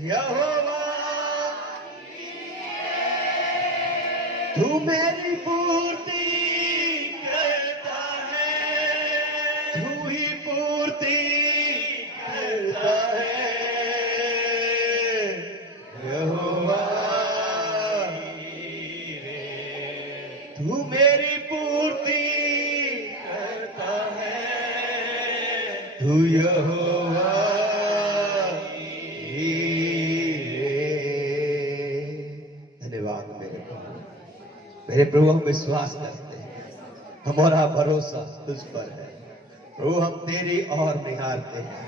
यहोवा तू मेरी पूर्ति करता है, तू ही पूर्ति करता है। यहोवा तू मेरी पूर्ति करता है, तू यहोवा मेरे प्रभु, हम विश्वास करते हैं, हमारा भरोसा तुझ पर है। प्रभु, हम तेरी ओर निहारते हैं,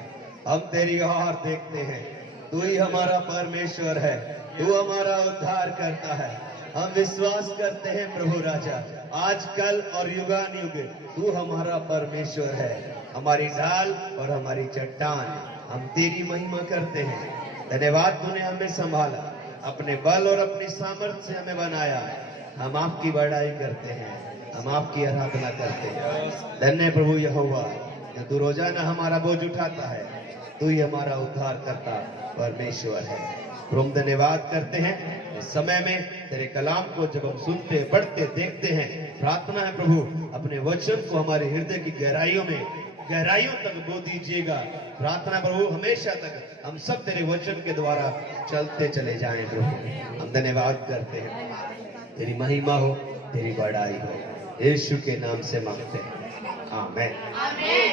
हम तेरी ओर देखते हैं। तू ही हमारा परमेश्वर है, तू हमारा उद्धार करता है। हम विश्वास करते हैं प्रभु राजा, आज कल और युगानुयुग तू हमारा परमेश्वर है, हमारी ढाल और हमारी चट्टान। हम तेरी महिमा करते हैं। धन्यवाद, तूने हमें संभाला, अपने बल और अपनी सामर्थ्य से हमें बनाया। हम आपकी बड़ाई करते हैं, हम आपकी आराधना करते हैं। धन्य प्रभु यहोवा, तू रोजाना हमारा बोझ उठाता है, तू ही हमारा उद्धार करता परमेश्वर है। प्रभु, धन्यवाद करते हैं इस समय में तेरे कलाम को जब हम सुनते, पढ़ते, देखते हैं। प्रार्थना है प्रभु, अपने वचन को हमारे हृदय की गहराइयों तक बो दीजिएगा। प्रार्थना प्रभु, हमेशा तक हम सब तेरे वचन के द्वारा चलते चले जाएं। प्रभु, हम धन्यवाद करते हैं, तेरी महिमा हो, तेरी बड़ाई हो, यीशु के नाम से मांगते हैं, आमीन आमीन।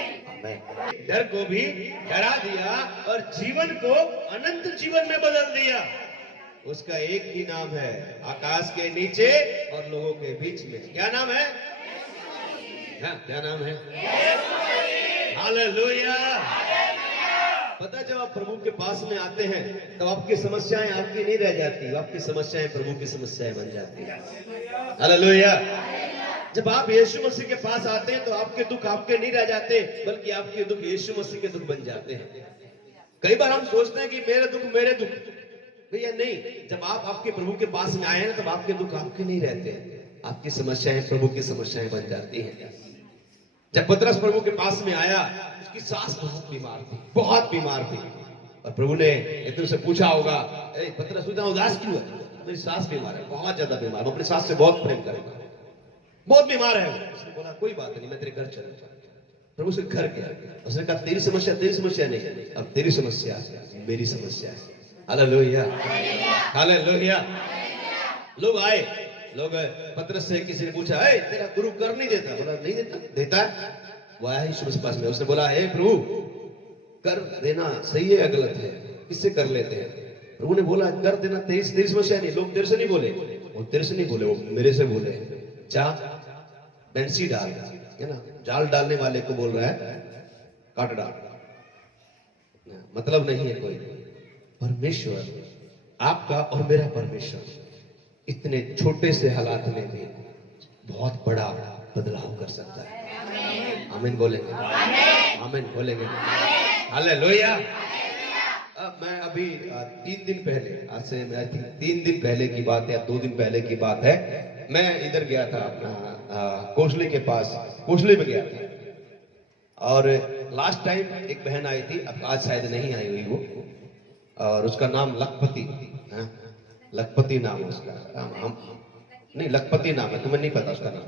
डर को भी हरा दिया और जीवन को अनंत जीवन में बदल दिया। उसका एक ही नाम है, आकाश के नीचे और लोगों के बीच में। क्या नाम है? क्या नाम है? हालेलुया। पता, जब आप प्रभु के पास में आते हैं तब आपकी समस्याएं आपकी नहीं रह जाती, आपकी समस्याएं प्रभु की समस्याएं बन जाती है। हालेलुया। जब आप यीशु मसीह के पास आते हैं तो आपके दुख आपके नहीं रह जाते, बल्कि आपके दुख यीशु मसीह के दुख बन जाते हैं। कई बार हम सोचते हैं कि मेरे दुख, भैया नहीं। जब आप आपके प्रभु के पास में आए हैं तब आपके दुख आपके नहीं रहते हैं, आपकी समस्याएं प्रभु की समस्याएं बन जाती हैं। जब पतरस प्रभु के पास में आया, उसकी सास बहुत बीमार थी, और प्रभु ने एक दिन से पूछा होगा, पतरस इतना उदास क्यों है? मेरी सास बीमार है, बहुत ज्यादा बीमार, मैं अपनी सास से बहुत प्रेम करेगा, बहुत बीमार है। उसने बोला कोई बात नहीं, मैं तेरे घर चलूंगा। प्रभु से घर गया, उसने कहा तेरी समस्या नहीं, अब तेरी समस्या मेरी समस्या है। Hallelujah hallelujah. लोग आए, पतरस से किसी ने पूछा, तेरा गुरु कर नहीं देता? बोला नहीं देता है। वो आया यीशु मसीह के पास में, उसने बोला, हे प्रभु, कर देना सही है या गलत है? किससे कर लेते हैं? प्रभु ने बोला, कर देना तेरी समस्या नहीं। लोग तेरे से नहीं बोले, वो मेरे से बोले। जा बेंसी डाल, है ना, जाल डालने वाले को बोल रहा है काट डाल, मतलब नहीं है कोई। परमेश्वर, आपका और मेरा परमेश्वर इतने छोटे से हालात में भी बहुत बड़ा बदलाव कर सकता है। आमीन बोलेंगे? आमीन बोलेंगे? हालेलुया। अब मैं अभी 3 दिन पहले, आज से आई थिंक 3 दिन पहले की बात है या 2 दिन पहले की बात है, मैं इधर गया था अपना कोसली के पास, कोसली में गया था। और लास्ट टाइम एक बहन आई थी, अब आज शायद नहीं आई हुई वो, और उसका नाम लखपति नाम है उसका। हम नहीं, लखपति नाम है, तुम्हें नहीं पता उसका नाम?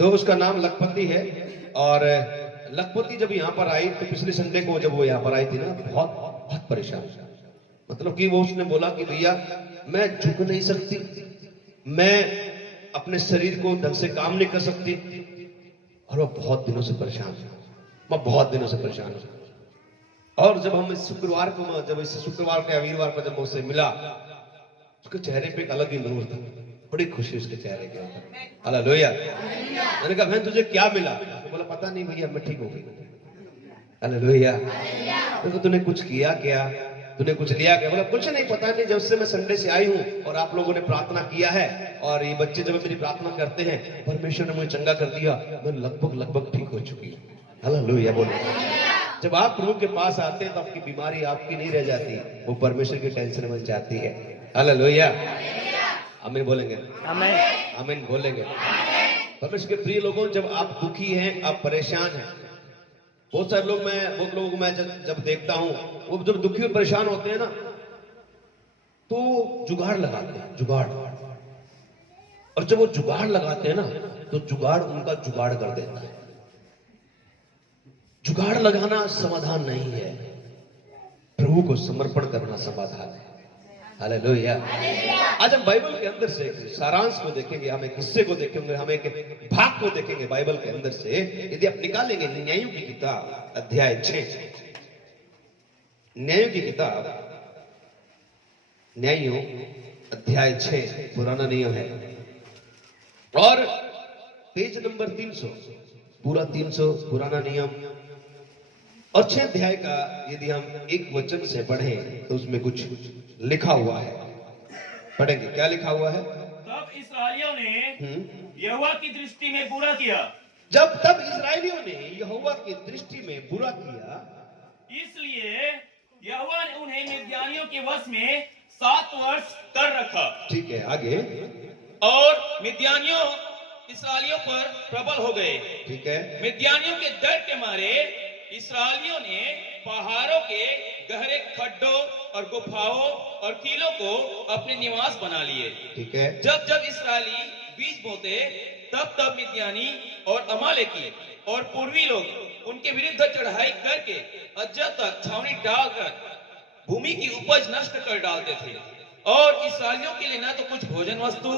तो उसका नाम लखपति है। और लखपति जब यहाँ पर आई तो पिछले संडे को जब वो यहाँ पर आई थी ना, बहुत परेशान, मतलब कि वो उसने बोला कि भैया मैं झुक नहीं सकती, मैं अपने शरीर को ढंग से काम नहीं कर सकती, और वो बहुत दिनों से परेशान हूं। और जब हम इस शुक्रवार के वीरवार को जब मैं उससे मिला, उसके चेहरे पे एक अलग ही नूर था, बड़ी खुशी उसके चेहरे के ऊपर। हालेलुया। मैंने कहा बहन तुझे क्या मिला? तो बोला पता नहीं भैया, मैं ठीक हो गई। हालेलुया। तो तूने कुछ किया क्या? तूने कुछ लिया क्या? बोला कुछ नहीं, पता नहीं, जब से मैं संडे से आई हूँ और आप लोगों ने प्रार्थना किया है और ये बच्चे जब मेरी प्रार्थना करते हैं, परमेश्वर ने मुझे चंगा कर दिया, मैं लगभग ठीक हो चुकी हूँ। हालेलुया बोले। जब आप प्रभु के पास आते हैं तो आपकी बीमारी आपकी नहीं रह जाती, वो परमेश्वर की टेंशन बन जाती है। हालेलुया। आमीन बोलेंगे? आमीन बोलेंगे? परमेश्वर के प्रिय लोगों, जब आप दुखी हैं, आप परेशान हैं, बहुत लोगों को मैं जब देखता हूँ, वो जब दुखी और परेशान होते हैं ना, तो जुगाड़ लगाते हैं, जुगाड़। और जब वो जुगाड़ लगाते हैं ना, तो जुगाड़ उनका जुगाड़ कर देता है। जुगाड़ लगाना समाधान नहीं है, प्रभु को समर्पण करना समाधान है। हालेलुया। आज हम बाइबल के अंदर से सारांश को देखेंगे, हम एक हिस्से को देखेंगे, हम एक भाग को देखेंगे बाइबल के अंदर से। यदि आप निकालेंगे न्यायों की किताब अध्याय 6, न्यायों की किताब न्यायों अध्याय 6 पुराना नियम है, और पेज नंबर 300, पूरा 300 पुराना नियम, और 6 अध्याय का यदि हम एक वचन से पढ़ें तो उसमें कुछ लिखा हुआ है। पढ़ेंगे, क्या लिखा हुआ है? तब इस्राएलियों ने यहोवा की दृष्टि में बुरा किया, तब इस्राएलियों ने यहोवा की दृष्टि में बुरा किया, इसलिए यहोवा ने उन्हें मिद्यानियों के वश में 7 वर्ष कर रखा। ठीक है, आगे। और मिद्यानियों इस्राएलियों पर प्रबल हो गए। ठीक है, मिद्यानियों के डर के मारे इस्राएलियों ने पहाड़ों के गहरे खड्डों और गुफाओं और कीलों को अपने निवास बना लिए। ठीक है, जब जब इस्राएली बीज बोते, तब तब मिद्यानी और अमालेकी और पूर्वी लोग उनके विरुद्ध चढ़ाई करके अज्जा तक छावनी डालकर भूमि की उपज नष्ट कर डालते थे। और इस्राएलियों के लिए न तो कुछ भोजन वस्तु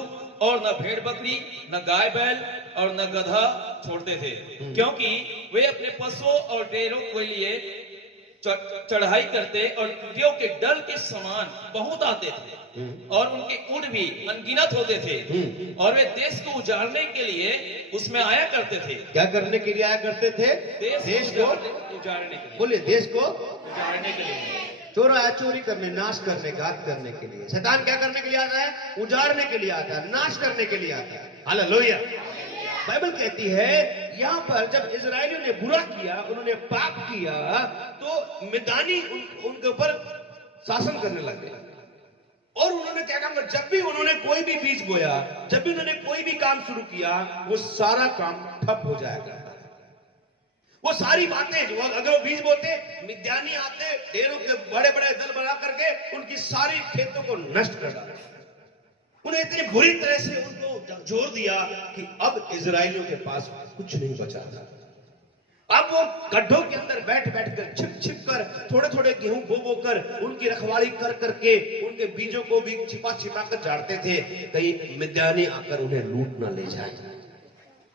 और न भेड़ बकरी, न गाय बैल और न गधा छोड़ते थे, क्योंकि वे अपने पशुओं और डेरों के लिए चढ़ाई करते और टिड्डियों के दल के समान बहुत आते थे, और उनके ऊँट भी अनगिनत होते थे, और वे देश को उजाड़ने के लिए उसमें आया करते थे। क्या करने के लिए आया करते थे? देश को उजाड़ने के लिए। बोलिए, देश को उजाड़ने के लिए। चोरी करने, नाश करने, घात करने के लिए। शैतान क्या करने के लिए आता है? उजाड़ने के लिए आता है, नाश करने के लिए आता है। हालेलुया। बाइबल कहती है यहाँ पर जब इजरायलियों ने बुरा किया, उन्होंने पाप किया, तो मिद्यानी उनके ऊपर शासन करने लगे। और उन्होंने क्या काम किया? जब भी उन्होंने कोई भी बीज बोया, जब भी उन्होंने कोई भी काम शुरू किया, वो सारा काम ठप हो जाएगा। वो सारी बातें जो अगर वो बीज बोते, मिद्यानी आते, ढेरों के बड़े बड़े दल बना करके उनकी सारी खेतों को नष्ट कर डाला। उन्हें इतनी बुरी तरह से उनको जोर दिया कि अब इजरायलियों के पास कुछ नहीं बचा था। अब वो गड्ढों के अंदर बैठ बैठ कर, छिप छिप कर, थोड़े थोड़े गेहूं बो कर, उनकी रखवाली कर करके उनके बीजों को भी छिपा छिपा कर झाड़ते थे, कहीं मिद्यानी आकर उन्हें लूट ना ले जाए।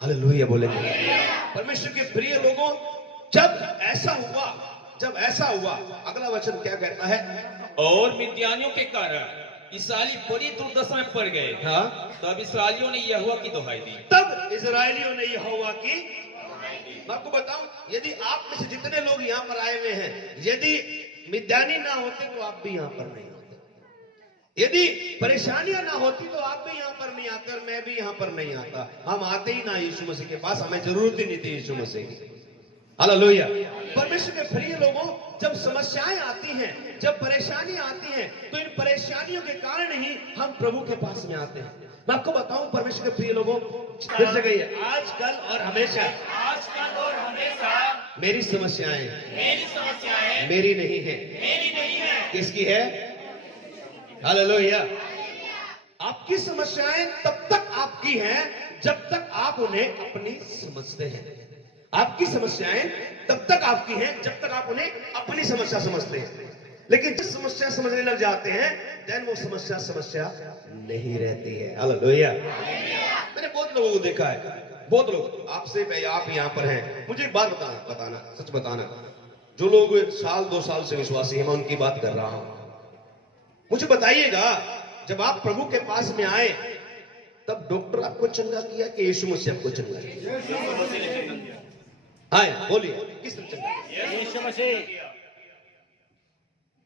हालेलुया बोलेंगे। परमेश्वर के प्रिय लोगों, जब ऐसा हुआ, अगला वचन क्या कहता है? और मिद्यानियों के कारण इस्राएली बड़ी दुर्दशा में पड़ गए। हाँ, तब इस्राएलियों ने यहोवा की दुहाई दी। तब इजरायलियों ने यहोवा की, मैं आपको बताऊं, यदि आप में से जितने लोग यहाँ पर आए हुए हैं, यदि मिद्यानी ना होते तो आप भी यहाँ पर नहीं होते। यदि परेशानियां ना होती तो आप भी यहाँ पर नहीं आते, और मैं भी यहाँ पर नहीं आता। हम आते ही ना यीशु मसीह के पास, हमें जरूरत ही नहीं थी यीशु मसीह की। हालेलुया। परमेश्वर के प्रिय लोगों, जब समस्याएं आती हैं, जब परेशानियां आती हैं, तो इन परेशानियों के कारण ही हम प्रभु के पास में आते हैं। मैं आपको बताऊं परमेश्वर के प्रिय लोगों, फिर से कहिए, आजकल और हमेशा मेरी समस्याएं मेरी नहीं है। किसकी है? हालेलुया। आपकी समस्याएं तब तक आपकी हैं जब तक आप उन्हें अपनी समझते हैं। आपकी समस्याएं तब तक आपकी हैं जब तक आप उन्हें अपनी समस्या समझते हैं। लेकिन जिस समस्या समझने लग जाते हैं, देन वो समस्या नहीं रहती है। हालेलुया। मैंने बहुत लोगों को देखा है, बहुत लोग, आपसे आप यहाँ पर हैं, मुझे एक बात बताना, सच बताना, जो लोग 1-2 साल से विश्वासी हैं, मैं उनकी बात कर रहा हूं। मुझे बताइएगा, जब आप प्रभु के पास में आए, तब डॉक्टर आपको चंगा किया कि यीशु मसीह आपको चंगा किया? हाय, बोलिए, किस तरह चंगा किया? यीशु मसीह।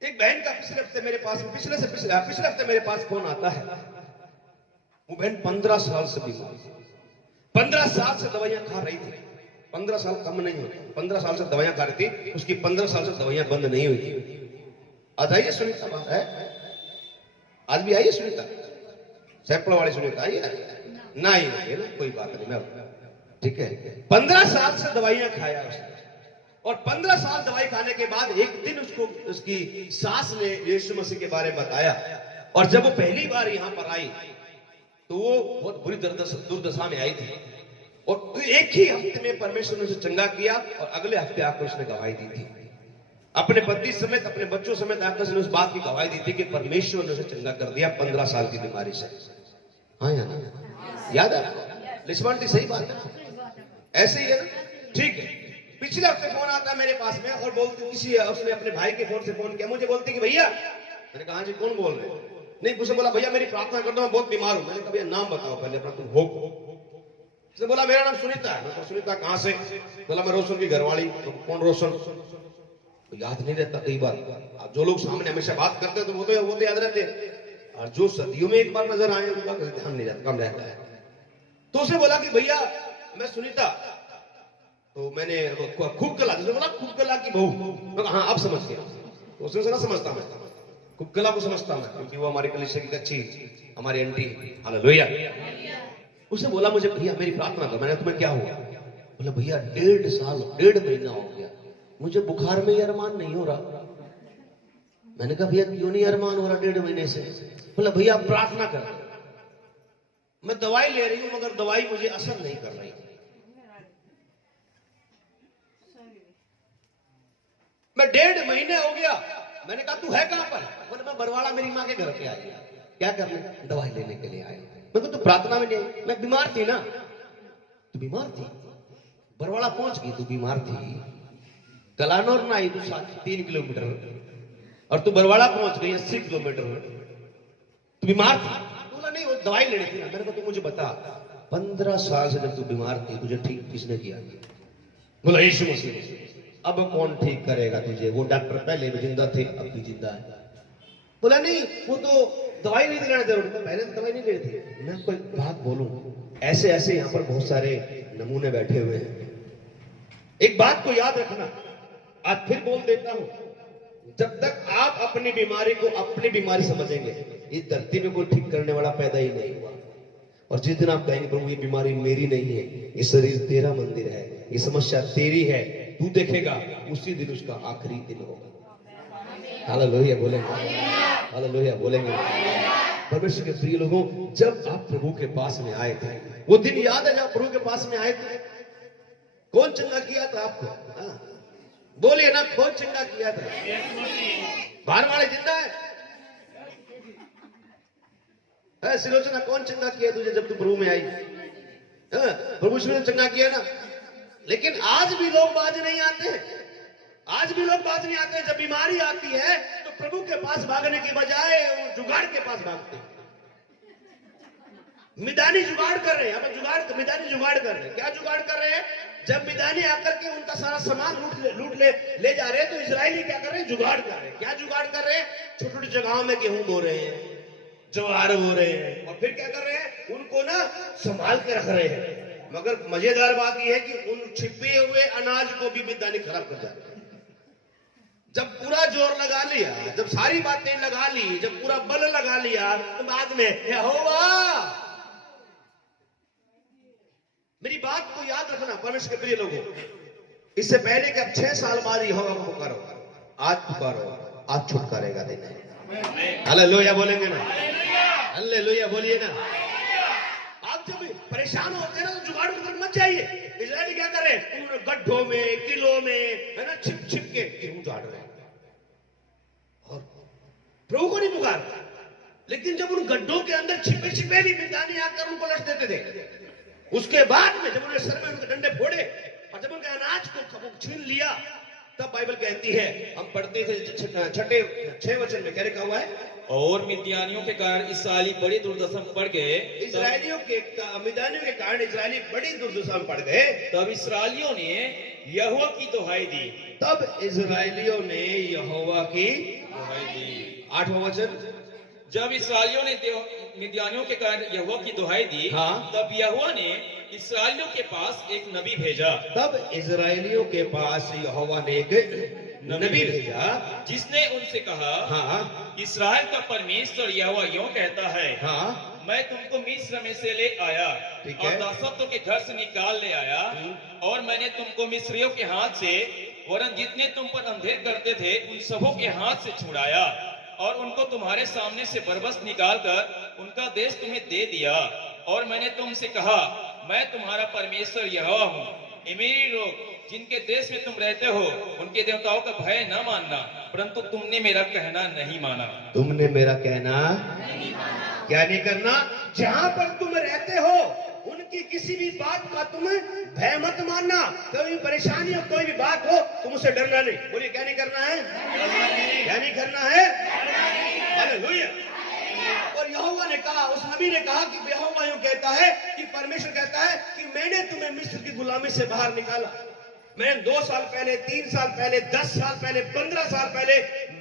एक बहन का पिछले हफ्ते मेरे पास, पिछले हफ्ते मेरे पास फोन आता है। वो बहन 15 साल से बीमार, 15 साल से दवाइयां खा रही थी। 15 साल कम नहीं होती, 15 साल से दवाइयां खा रही थी, उसकी 15 साल से दवाइयां बंद नहीं हुई थी। आज आइए सुनीता, बात है, आज भी आइए सुनीता, सैपड़ वाली सुनीता आइए ना, आइए ना, कोई बात नहीं, मैं ठीक है। 15 साल से दवाइयां खाया उसने, और 15 साल दवाई खाने के बाद एक दिन उसको उसकी सास ने यीशु मसीह के बारे में बताया, और जब वो पहली बार यहां पर आई तो वो बहुत बुरी दुर्दशा में आई थी, और एक ही हफ्ते में परमेश्वर ने उसे चंगा किया, और अगले हफ्ते आकर उसने गवाही दी थी। अपने पति समेत, अपने बच्चों समेत आकर उसने उस बात की गवाही दी थी कि परमेश्वर ने उसे चंगा कर दिया 15 साल की बीमारी से। हाँ या ना? याद है आपको? लिस्बन की सही बात है, ऐसे ही है ना? ठीक है। पिछले हफ्ते फोन आता है मेरे पास में, और बोलती किसी, उसने अपने भाई के फोन से फोन किया, मुझे बोलती कि भैया, मैंने कहा जी कौन बोल रहे हैं? नहीं, मुझे बोला भैया मेरी प्रार्थना कर दो, मैं बहुत बीमार हूं। मैंने कहा भैया नाम बताओ पहले अपना, तुम हो? उसने बोला मेरा नाम सुनीता है। मैं कहा सुनीता कहां से? बोला मैं रोशन की घरवाली। तो कौन रोशन? तो याद नहीं रहता कई बार, अब जो लोग सामने हमेशा बात करते हैं तो वो तो याद रहते हैं, और जो सदियों में एक बार नजर आए उनका ध्यान नहीं रहता, कम रहता है। तो उसने बोला कि भैया मैं सुनीता, तो मैंने खूब कला, जिसने बोला खूब कला की बहू। मैं कहा हाँ अब समझ गया। तो उसने सुना समझता मैं, खूब कला को समझता मैं, क्योंकि वो हमारी कलीसिया की अच्छी हमारी आंटी। हालेलुया। उसने बोला मुझे भैया मेरी प्रार्थना कर। मैंने तुम्हें क्या हुआ? बोला भैया 1.5 साल 1.5 महीना हो गया, मुझे बुखार में ही अरमान नहीं हो रहा। मैंने कहा भैया क्यों नहीं अरमान हो रहा 1.5 महीने से? बोला भैया प्रार्थना कर, मैं दवाई ले रही हूं मगर दवाई मुझे असर नहीं कर रही। मैं 1.5 महीने हो गया। मैंने कहा तू है कहां पर? बोले मैं बरवाड़ा मेरी माँ के घर पे आई। क्या करने? दवाई लेने के लिए आई। मैं कहा तू प्रार्थना में नहीं आई? मैं बीमार थी ना। तू बीमार थी? बरवाड़ा पहुंच गई, तू बीमार थी, कलानौर ना आई तू 3 किलोमीटर, और तू बरवाड़ा पहुंच गई 80 किलोमीटर, तू बीमार थी? बोला नहीं वो दवाई लेनी थी। मैंने कहा तू मुझे बता 15 साल से जब तू बीमार थी तुझे ठीक किसने किया? बोला यीशु मसीह ने। अब कौन ठीक करेगा तुझे? वो डॉक्टर पहले भी जिंदा थे, अब भी जिंदा है। बोला नहीं वो तो दवाई नहीं दिलाना जरूरी, पहले तो दवाई नहीं ले रही थी। मैं कोई बात बोलूं, ऐसे ऐसे यहाँ पर बहुत सारे नमूने बैठे हुए हैं। एक बात को याद रखना, आज फिर बोल देता हूं, जब तक आप अपनी बीमारी को अपनी बीमारी समझेंगे, इस धरती में कोई ठीक करने वाला पैदा ही नहीं हुआ। और जिस दिन आप कहेंगे प्रभु ये बीमारी मेरी नहीं है, ये शरीर तेरा मंदिर है, ये समस्या तेरी है, तू देखेगा, उसी दिन उसका आखिरी दिन होगा। हालेलुया बोलेंगे, हालेलुया बोलेंगे। परमेश्वर के प्रिय लोगों, जब आप प्रभु के पास में आए थे, वो दिन याद है जब प्रभु के पास में आए थे? कौन चंगा किया था आपको? बोलिए ना, कौन चंगा किया था? बाहर वाले जिंदा है? सिलोचना कौन चंगा किया तुझे जब तू प्रभु में आई? प्रभु ने चंगा किया ना। लेकिन आज भी लोग बाज नहीं आते हैं, आज भी लोग बाज नहीं आते हैं। जब बीमारी आती है तो प्रभु के पास भागने की बजाय जुगाड़ के पास भागते हैं। मिदानी जुगाड़ कर रहे हैं, अब मिदानी जुगाड़ कर रहे हैं। क्या जुगाड़ कर रहे हैं? जब मिदानी आकर के उनका सारा सामान लूट ले जा रहे हैं, तो इजरायली क्या कर रहे हैं? जुगाड़ कर रहे हैं। क्या जुगाड़ कर रहे हैं? छोटी छोटी जगहों में गेहूं बो रहे हैं, ज्वार बो रहे हैं, और फिर क्या कर रहे हैं? उनको ना संभाल के रख रहे हैं। मगर मजेदार बात यह है कि उन छिपे हुए अनाज को भी मिदानी खराब कर जाते हैं। जब पूरा जोर लगा लिया, जब सारी बातें लगा ली, जब पूरा बल लगा लिया, तो बाद में यहोवा। मेरी बात को याद रखना परमेश्वर के प्रिय लोगों, इससे पहले कि अब 6 साल बाद यहोवा को पुकारो, आज पुकारो, आज छुटकारे का दिन है। हालेलुया बोलेंगे ना? हालेलुया बोलिए ना। आप जब परेशान होते हैं ना तो जुगाड़ की तरफ मत जाइए। इजरायली क्या कर रहे हैं? उन्होंने गड्ढों में, किलों में, है ना, छिप छिप के गेहूं झाड़ रहे हैं और प्रभु को नहीं पुकार। लेकिन जब उन गड्ढों के अंदर छिपे छिपे भी मिदानी आकर उनको लट देते थे, उसके बाद में जब उन्होंने सर में उनके डंडे फोड़े और जब उनके अनाज को छीन लिया, तब बाइबल कहती है, हम पढ़ते थे 6 वचन में क्या लिखा हुआ है? और मिद्यानियों के कारण इसराइली बड़ी दुर्दशा में पड़ गए। मिदानियों के कारण इसराइली बड़ी दुर्दशा में पड़ गए। तब इसराइलियों ने यहोवा की दुहाई दी। तब इसराइलियों ने यहोवा की दुहाई दी। 8वां वचन, जब इसराइलियों ने मिद्यानियों के कारण यहोवा की दुहाई दी, हाँ। तब यहोवा ने इसराइलियों के पास एक नबी भेजा। तब इसराइलियों के पास यहोवा ने एक नबी भेजा, जिसने उनसे कहा, हाँ, इस्राएल का परमेश्वर यहोवा यूं कहता है, हाँ, मैं तुमको मिस्र में से ले आया और दासत्व के घर से निकाल ले आया, और मैंने तुमको मिस्रियों के हाथ से वरन जितने तुम पर अंधेर करते थे उन सबों के हाथ से छुड़ाया, और उनको तुम्हारे सामने से बरबस निकालकर उनका देश तुम्हें दे दिया। और मैंने तुमसे कहा, मैं तुम्हारा परमेश्वर यहोवा हूँ। एमोरी लोग जिनके देश में तुम रहते हो, उनके देवताओं का भय न मानना, परंतु तुमने मेरा कहना नहीं माना। तुमने मेरा कहना क्या नहीं करना? जहां पर तुम रहते हो उनकी किसी भी बात का तुम भय मत मानना। कोई भी परेशानी हो, कोई भी बात हो, तुम उससे डरना नहीं। बोलिए क्या नहीं करना है? क्या नहीं करना है? हालेलुया। और यहोवा ने कहा, उस नबी ने कहा कि यहोवा यूं कहता है कि परमेश्वर कहता है कि मैंने तुम्हें मिस्र की गुलामी से बाहर निकाला। मैंने 2 साल पहले, 3 साल पहले, 10 साल पहले, 15 साल पहले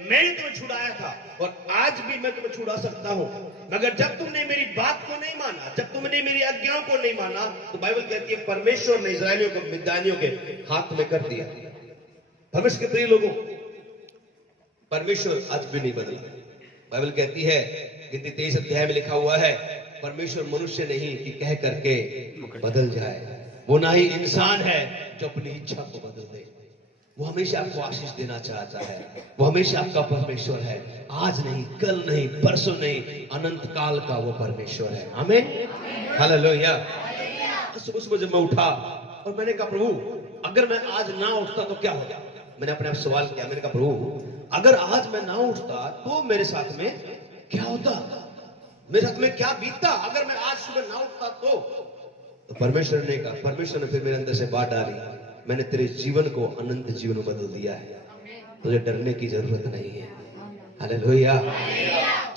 मैंने तुम्हें छुड़ाया था और आज भी मैं तुम्हें छुड़ा सकता हूं। मगर जब तुमने मेरी बात को नहीं माना, जब तुमने मेरी आज्ञाओं को नहीं माना, तो बाइबल कहती है परमेश्वर ने इस्राएलियों को मिद्यानियों के हाथ में कर दिया। परमेश्वर के प्रिय लोगों, परमेश्वर आज भी नहीं बदला। बाइबल कहती है, गिनती 23 अध्याय में लिखा हुआ है, परमेश्वर मनुष्य नहीं कि कह करके बदल जाए। वो ना ही इंसान है जो अपनी इच्छा को बदल दे। वो हमेशा आपको आशीष देना चाहता है। वो हमेशा आपका परमेश्वर है। आज नहीं, कल नहीं, परसों नहीं, अनंत काल का वो परमेश्वर है। आमीन, हालेलुया। सुबह सुबह जब मैं उठा और मैंने कहा, प्रभु अगर मैं आज ना उठता तो क्या होगा? मैंने अपने आप सवाल किया। मैंने कहा, प्रभु अगर आज मैं ना उठता तो मेरे साथ में क्या होता? मेरे साथ में क्या बीतता अगर मैं आज सुबह ना उठता तो परमेश्वर ने कहा, परमेश्वर ने फिर मेरे अंदर से बात डाली, मैंने तेरे जीवन को अनंत जीवन में बदल दिया है। तुझे डरने की जरूरत नहीं है। हालेलुया।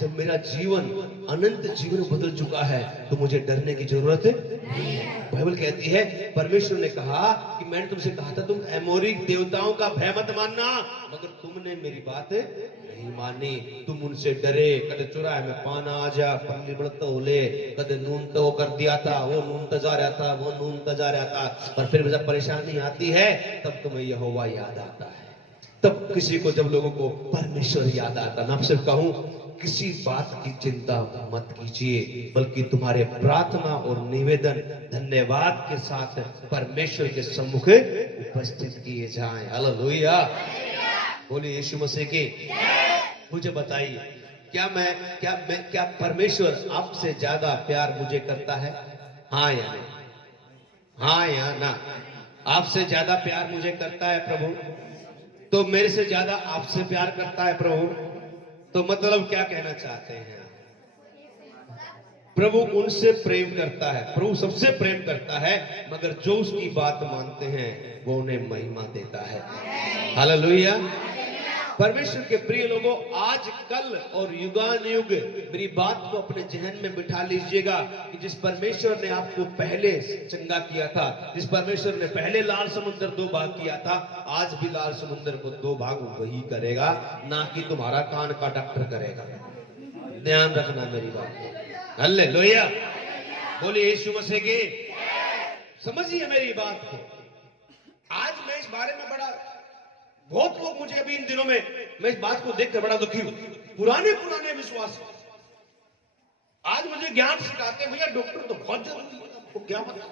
जब मेरा जीवन अनंत जीवन में बदल चुका है तो मुझे डरने की जरूरत नहीं है। बाइबल कहती है, परमेश्वर ने कहा कि मैंने तुमसे कहा था तुम एमोरी देवताओं का भय मत मानना, मगर तुमने मेरी बात नहीं मानी। तुम उनसे डरे। कदे चुराए में पाना आ जा, पल्ली बढ़ता होले, कदे नून तो कर दिया था, वो नून तजा रहा था, वो नून तजा रहा था। पर फिर जब परेशानी आती है तब तुम्हें यहोवा याद आता है। तब किसी को, जब लोगों को परमेश्वर याद आता, मैं आपसे कहूं, किसी बात की चिंता मत कीजिए, बल्कि तुम्हारे प्रार्थना और निवेदन धन्यवाद के साथ परमेश्वर के सम्मुख उपस्थित किए जाएं। हालेलुया। बोलिए यीशु मसीह की। मुझे बताइए, क्या परमेश्वर आपसे ज्यादा प्यार मुझे करता है? हाँ या नहीं? हाँ या ना? आपसे ज्यादा प्यार मुझे करता है प्रभु? तो मेरे से ज्यादा आपसे प्यार करता है प्रभु? तो मतलब क्या कहना चाहते हैं? प्रभु उनसे प्रेम करता है, प्रभु सबसे प्रेम करता है, मगर जो उसकी बात मानते हैं वो उन्हें महिमा देता है। हालेलुया। परमेश्वर के प्रिय लोगों, आज कल और युगानुयुग मेरी बात को अपने जहन में बिठा लीजिएगा कि जिस परमेश्वर ने आपको पहले चंगा किया था, जिस परमेश्वर ने पहले लाल समुद्र 2 भाग किया था, आज भी लाल समुद्र को 2 भाग वही करेगा, ना कि तुम्हारा कान का डॉक्टर करेगा। ध्यान रखना मेरी बात को। हालेलुया। बोलिए यीशु मसीह की। समझिए मेरी बात को। आज मैं इस बारे में बहुत लोग मुझे अभी इन दिनों में, मैं इस बात को देखकर बड़ा दुखी हूं। पुराने विश्वास आज मुझे ज्ञान सिखाते हैं, भैया डॉक्टर तो बहुत जरूरी है, आपको क्या पता?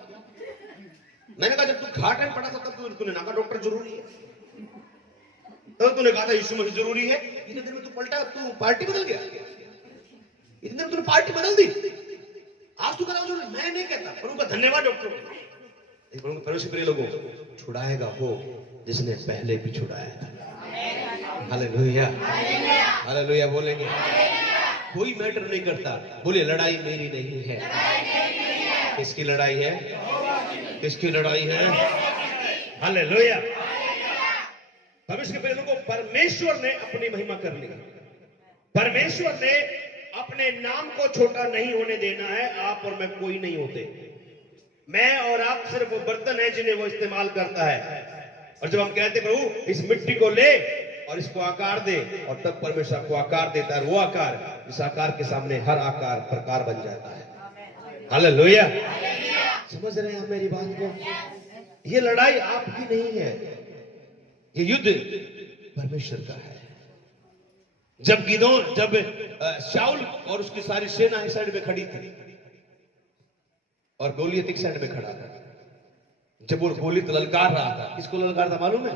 मैंने कहा जब तू घाट में पड़ा था तब तूने ना कहा डॉक्टर जरूरी है, तब तूने कहा था यीशु मसीह जरूरी है। इतने दिन में तू पलटा, तू पार्टी बदल गया। इतने दिन में तूने पार्टी बदल दी, आज तू कह जरूरी। मैं नहीं कहता, पर उनका धन्यवाद डॉक्टर। परमेश्वर प्रिय लोगों, छुड़ाएगा वो जिसने पहले भी छुड़ाया था। हालेलुया। हालेलुया बोलेंगे। कोई मैटर नहीं करता। बोलिए लड़ाई मेरी नहीं है। किसकी लड़ाई है? किसकी लड़ाई है? हालेलुया। परमेश्वर के प्रिय लोगों, परमेश्वर ने अपनी महिमा कर ली। परमेश्वर ने अपने नाम को छोटा नहीं होने देना है। आप और मैं कोई नहीं होते। मैं और आप सिर्फ वो बर्तन है जिन्हें वो इस्तेमाल करता है। और जब हम कहते प्रभु इस मिट्टी को ले और इसको आकार दे, और तब परमेश्वर को आकार देता है, वो आकार जिस आकार के सामने हर आकार प्रकार बन जाता है। हालेलुया। समझ रहे हैं आप मेरी बात को? ये लड़ाई आपकी नहीं है, ये युद्ध परमेश्वर का है। जब गिदोन, जब शाऊल और उसकी सारी सेना इस साइड में खड़ी थी और गोलियत एक साइड में खड़ा था, जब वो गोली तो ललकार रहा था, किसको ललकार था मालूम है?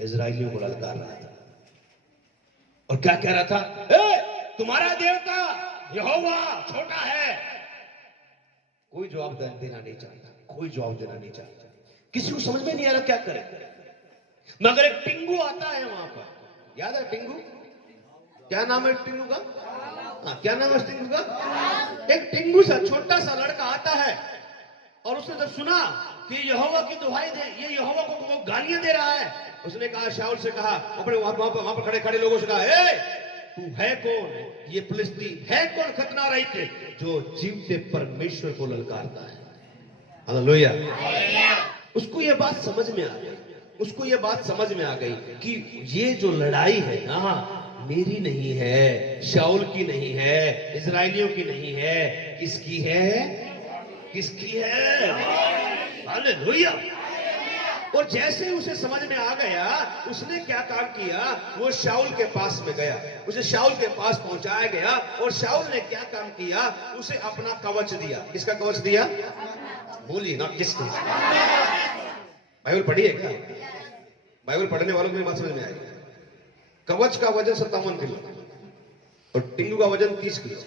इजराइलियों को ललकार रहा था। और क्या कह रहा था? तुम्हारा देवता यहोवा छोटा है। कोई जवाब देना नहीं चाहता, कोई जवाब देना नहीं चाहता। किसी को समझ में नहीं आ रहा क्या करे। मगर एक टिंगू आता है वहां पर, याद है टिंगू? क्या नाम है टिंगू का? हाँ, क्या नाम है टिंगू का? एक टिंगू सा छोटा सा लड़का आता है और उसने जब सुना कि यहोवा की दुहाई दे, ये यहोवा को वो गालियां दे रहा है, उसने कहा, शाऊल से कहा, अपने वहां पर खड़े खड़े लोगों से कहा, ए तू है कौन? ये फिलिस्तीन है कौन खतना रहित जो जीवते परमेश्वर को ललकारता है? हालेलुया। उसको ये बात समझ में आ गई, उसको ये बात समझ में आ गई कि ये जो लड़ाई है ना, मेरी नहीं है, शाऊल की नहीं है, इजराइलियों की नहीं है, किसकी है? किसकी है? हालेलुया। और जैसे ही उसे समझ में आ गया, उसने क्या काम किया? वो शाऊल के पास में गया, उसे शाऊल के पास पहुंचाया गया और शाऊल ने क्या काम किया? उसे अपना कवच दिया। किसका कवच दिया? बोलिए ना, किसका? बाइबल पढ़िए क्या? बाइबल पढ़ने वालों को भी बात समझ में आएगी। कवच का वजन 57 किलो और टिंगू का वजन 30 किलो।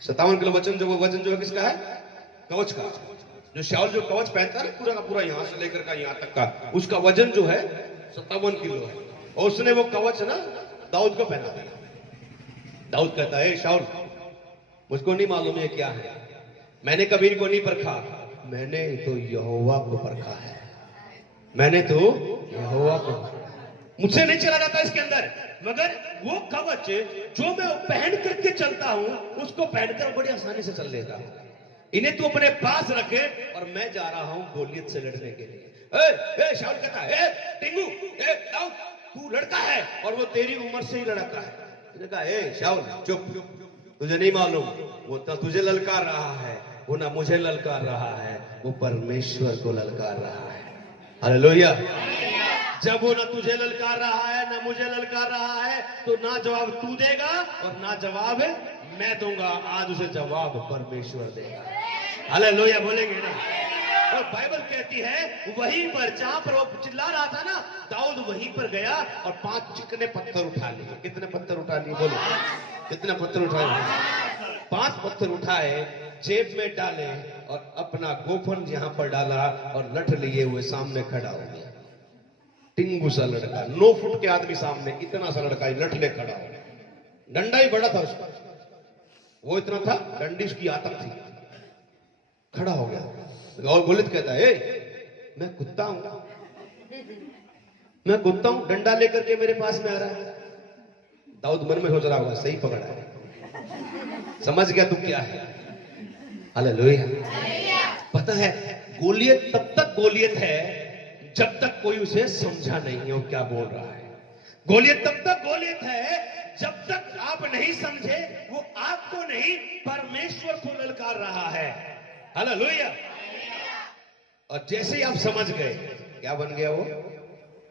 57 किलो वजन जो है किसका है? कवच का। जो शाऊल जो कवच पहनता है पूरा का पूरा, यहां से लेकर का यहां तक का, उसका वजन जो है 57 किलो है। और उसने वो कवच ना दाऊद को पहना दिया। दाऊद कहता है, शाऊल मुझको नहीं मालूम है क्या है, मैंने कभी इनको नहीं परखा, मैंने तो यहोवा को परखा है, मैंने तो यहोवा को, मुझसे नहीं चला जाता इसके अंदर। मगर वो कवच जो मैं पहन करके चलता हूं, उसको पहनकर बड़ी आसानी से चल लेता हूं। इन्हें तू अपने पास रखे और मैं जा रहा हूं गोलियत से लड़ने के लिए। शाऊल कहता है, टिंगू, दाऊद, तू लड़का है और वो तेरी उम्र से ही लड़का है। उसने कहा, शाऊल चुप, तुझे नहीं मालूम, वो तो तुझे ललकार रहा है, वो ना मुझे ललकार रहा है, वो परमेश्वर को ललकार रहा है। हालेलुया। जब वो ना तुझे ललकार रहा है ना मुझे ललकार रहा है, तो ना जवाब तू देगा और ना जवाब मैं दूंगा, आज उसे जवाब परमेश्वर देगा। हालेलुया बोलेंगे ना। और बाइबल कहती है वहीं पर जहां पर वो चिल्ला रहा था ना, दाऊद वहीं पर गया और 5 चिकने पत्थर उठा लिए। कितने पत्थर उठा लिए? बोलो कितने पत्थर उठाए? 5 पत्थर उठाए, जेब में डाले और अपना गोफन यहां पर डाला और लठ लिए हुए सामने खड़ा हो गया। टिंगू सा लड़का, 9 फुट के आदमी सामने, इतना सा लड़का लठ ले खड़ा हो। डंडा ही बड़ा था उसका, वो इतना था, डंडी उसकी आतक थी। खड़ा हो गया और गोलियत कहता है, मैं कुत्ता हूं, मैं कुत्ता हूं, डंडा लेकर के मेरे पास में आ रहा है। दाऊद मन में सोच रहा होगा, सही पकड़ा है, समझ गया तू क्या है। हालेलुया। पता है गोलियत तब तक गोलियत है जब तक कोई उसे समझा नहीं है वो क्या बोल रहा है। गोलियत तब तक गोलियत है जब तक आप नहीं समझे वो आपको नहीं परमेश्वर को ललकार रहा है। हालेलुया। और जैसे ही आप समझ गए, क्या बन गया वो?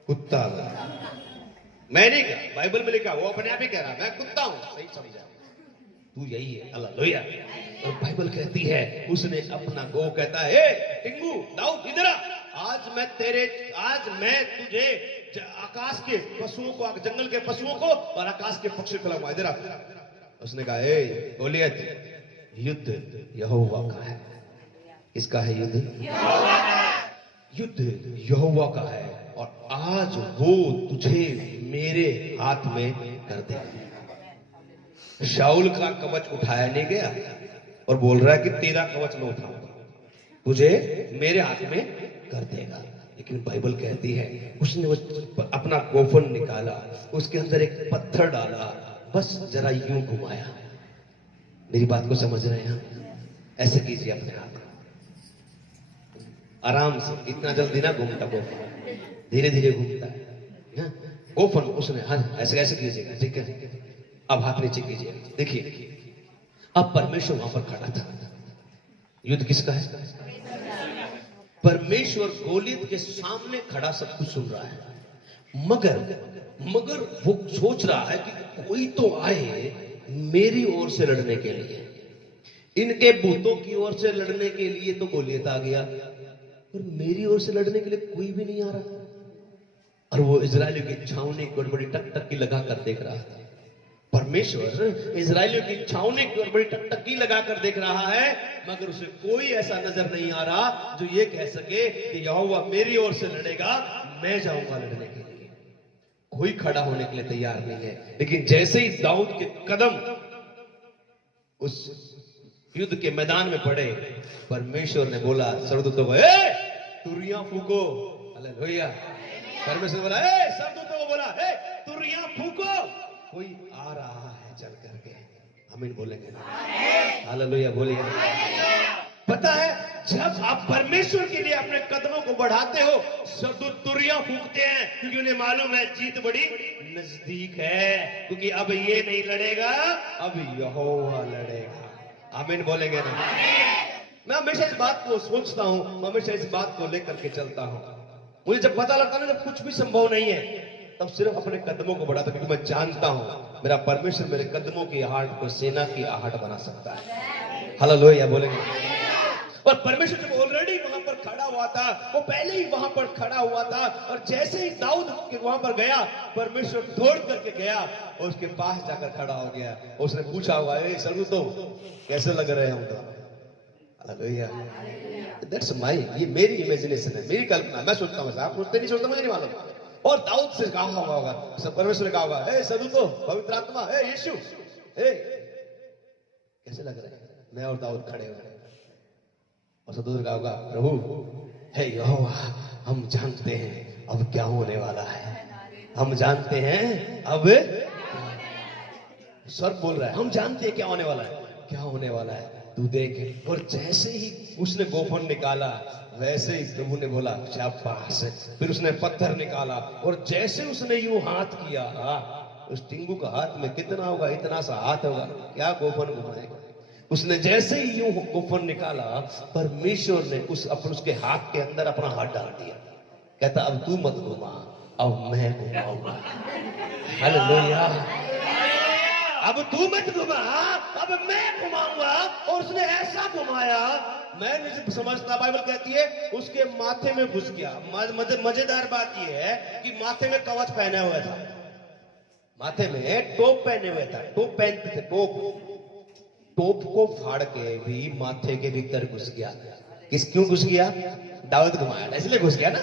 कुत्ता बन गया। मैं नहीं कहा, बाइबल में लिखा, वो अपने आप ही कह रहा मैं कुत्ता हूं, सही समझा, तू यही है। हालेलुया। और बाइबल कहती है उसने अपना गो कहता है, टिंगू, दाऊद इधर आ, आज मैं तुझे आकाश के पशुओं को, जंगल के पशुओं को और आकाश के पक्षी खिलाऊंगा, इधर आ। उसने कहा, गोलियत, युद्ध यहोवा का है। किसका है युद्ध? युद्ध यहोवा का है और आज वो तुझे मेरे हाथ में कर देगा। शाऊल का कवच उठाया नहीं गया और बोल रहा है कि तेरा कवच मैं उठाऊंगा, तुझे मेरे हाथ में कर देगा। लेकिन बाइबल कहती है उसने वो अपना गोफन निकाला, उसके अंदर एक पत्थर डाला, बस जरा यूं घुमाया। मेरी बात को समझ रहे हैं? ऐसे कीजिए अपने हाथ आराम से, इतना जल्दी ना घूमता गोफन, धीरे धीरे घूमता है गोफन। उसने हाँ ऐसे ऐसे कीजिएगा, ठीक है। अब हाथ नीचे कीजिए, देखिए अब परमेश्वर वहां पर खड़ा था। युद्ध किसका है? परमेश्वर गोलियत के सामने खड़ा सब कुछ सुन रहा है, मगर वो सोच रहा है कि कोई तो आए मेरी ओर से लड़ने के लिए। इनके भूतों की ओर से लड़ने के लिए तो गोलियत आ गया, पर मेरी ओर से लड़ने के लिए कोई भी नहीं आ रहा। और वो इजरायलियों की छावनी को बड़ी टकटकी लगा कर देख रहा था। परमेश्वर इजरायलियों की छावनी को बड़ी टकटकी लगा कर देख रहा है, मगर उसे कोई ऐसा नजर नहीं आ रहा जो ये कह सके कि यहोवा मेरी ओर से लड़ेगा, मैं जाऊंगा लड़ने के लिए। कोई खड़ा होने के लिए तैयार नहीं है। लेकिन जैसे ही दाऊद के कदम उस युद्ध के मैदान में पड़े, परमेश्वर ने बोला सरदूतों को, तुरियां फूको। हालेलुया। परमेश्वर बोला, सरदूतों को बोला, तुरियां फूको, कोई आ रहा है चल करके। आमीन बोलेंगे ना? हालेलुया बोलिए। पता है, जब आप परमेश्वर के लिए अपने कदमों को बढ़ाते हो, सरदूत तुरियां फूकते हैं, क्योंकि उन्हें मालूम है जीत बड़ी नजदीक है। क्योंकि अब ये नहीं लड़ेगा, अब यहोवा लड़ेगा। आमीन बोलेंगे ना? मैं हमेशा इस बात को सोचता हूं, हमेशा इस बात को लेकर के चलता हूं। मुझे जब पता लगता है ना जब कुछ भी संभव नहीं है, तब सिर्फ अपने कदमों को बढ़ाता, क्योंकि मैं जानता हूं मेरा परमेश्वर मेरे कदमों की आहट को सेना की आहट बना सकता है। हालेलुया बोलेंगे। और परमेश्वर जब ऑलरेडी वहां पर खड़ा हुआ था, वो पहले ही वहां पर खड़ा हुआ था, और जैसे ही दाऊद वहां पर गया, परमेश्वर दौड़ करके गया और उसके पास जाकर खड़ा हो गया। उसने पूछा हुआ, सरदूतों कैसे लग रहे हैं हम तो? हालेलुया। दैट्स माय, ये मेरी इमेजिनेशन है, मेरी कल्पना। मैं सोचता हूँ, आप सोचते नहीं सोचते मुझे नहीं मालूम। और दाऊद से कहा होगा, परमेश्वर ने कहा होगा, सरदूतों, पवित्र आत्मा, यीशु, कैसे लग रहे हैं? मैं और दाऊद खड़े हुए, और सरदूत ने कहा होगा, प्रभु हे यहोवा, हम जानते हैं अब क्या होने वाला है। हम जानते हैं अब, स्वर्ग बोल रहा है, हम जानते हैं क्या होने वाला है, क्या होने वाला है, तू देख। और जैसे ही उसने गोफन निकाला, वैसे ही प्रभु ने बोला शाबाश। फिर उसने पत्थर निकाला, और जैसे उसने यूं हाथ किया, उस टिंगू का हाथ में कितना होगा, इतना सा हाथ होगा, क्या गोफन घुमाएगा। उसने जैसे ही यूं गोफन निकाला, परमेश्वर ने उसके हाथ के अंदर अपना हाथ डाल दिया। कहता अब तू मत घुमा, अब मैं घुमाऊंगा। हालेलुया। अब तू मत घुमा, अब मैं घुमाऊंगा। और उसने ऐसा घुमाया, मैं समझता, बाइबल कहती है उसके माथे में घुस गया। मजेदार बात यह है कि माथे में कवच पहने हुए था, माथे में टोप पहने हुए था, टोप पहनते थे, टोप को फाड़ के भी माथे के भीतर घुस गया। क्यों घुस गया? दाऊद घुमाया, इसलिए घुस गया ना।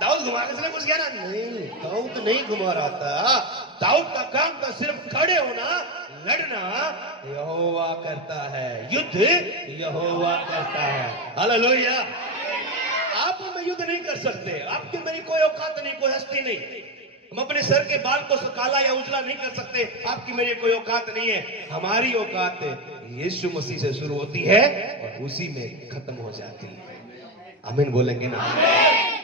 दाऊद घुमाया इसलिए घुस गया ना? नहीं, दाऊद नहीं घुमा रहा था। दाऊद का काम था सिर्फ खड़े होना, लड़ना यहोवा करता है, युद्ध यहोवा करता है। हालेलुया। आप में युद्ध नहीं कर सकते, आपकी मेरी कोई औकात नहीं, कोई हस्ती नहीं। हम अपने सर के बाल को काला या उजला नहीं कर सकते, आपकी मेरी कोई औकात नहीं है। हमारी औकात यीशु मसीह से शुरू होती है और उसी में खत्म हो जाती है। आमीन बोलेंगे ना?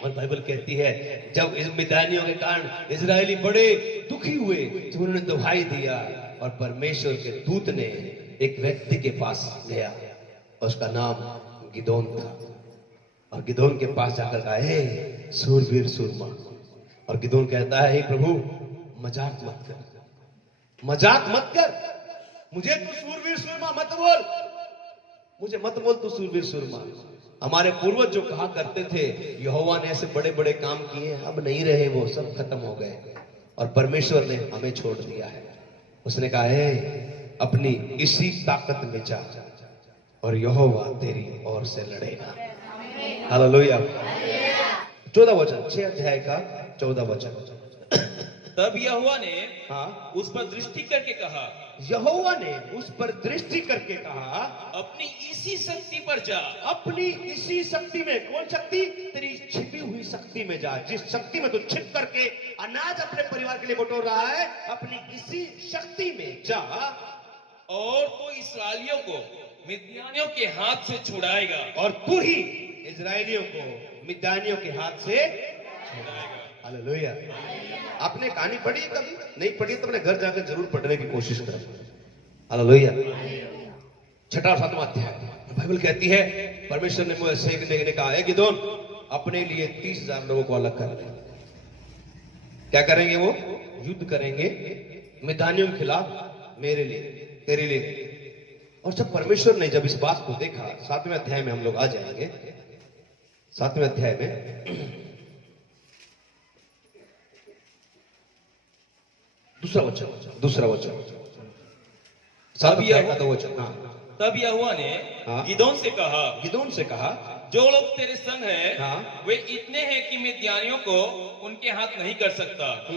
और बाइबल कहती है जब इस मिदानियों के कारण इजरायली बड़े दुखी हुए, तो उन्होंने दुहाई दिया, और परमेश्वर के दूत ने एक व्यक्ति के पास गया, उसका नाम गिदोन था। और गिदोन के पास जाकर कहा, हे सूरवीर सूरमा। और गिदोन कहता है, हे प्रभु मजाक मत कर, मजाक मत कर, मुझे तू सूरवीर सूरमा मत बोल, मुझे मत बोल तू सूरवीर सूरमा। हमारे पूर्वज जो कहा करते थे यहोवा ने ऐसे बड़े बड़े काम किए, अब नहीं रहे, वो सब खत्म हो गए, और परमेश्वर ने हमें छोड़ दिया है। उसने कहा है अपनी इसी ताकत में जा, और यहोवा तेरी ओर से लड़ेगा। हालेलुया। 14 वचन, 6 अध्याय का 14 वचन। तब यहोवा ने हाँ, उस पर दृष्टि करके कहा, यहोवा ने उस पर दृष्टि करके कहा, अपनी इसी शक्ति पर जा। अपनी इसी शक्ति में, कौन शक्ति? तेरी छिपी हुई शक्ति में जा। जिस शक्ति में तू छिप करके अनाज अपने परिवार के लिए बटोर रहा है, अपनी इसी शक्ति में जा, और तो इस्राएलियों को मिद्यानियों के हाथ से छुड़ाएगा। और तू ही इजरायलियों को मिद्यानियों के हाथ से छुड़ाएगा। हालेलुया। आपने कहानी पढ़ी कभी? नहीं पढ़ी तो अपने घर जाकर जरूर पढ़ने की कोशिश करें। हालेलुया। 6वां 7वां अध्याय बाइबल कहती है परमेश्वर ने मूसा ने कहा है गिदोन अपने लिए 30,000 लोगों को अलग कर ले। क्या करेंगे वो? युद्ध करेंगे मिद्यानियों के खिलाफ, मेरे लिए, तेरे लिए। और जब परमेश्वर ने जब इस बात को देखा, 7वें अध्याय में हम लोग आ जाएंगे, 7वें अध्याय में दूसरा वचन, दूसरा वचन, अब यह- तो वचन। हाँ, तब यहोवा ने हाँ। गिदोन से कहा, गिदोन से कहा, जो लोग तेरे संग है हाँ। वे इतने हैं कि मिद्यानियों को उनके हाथ नहीं कर सकता।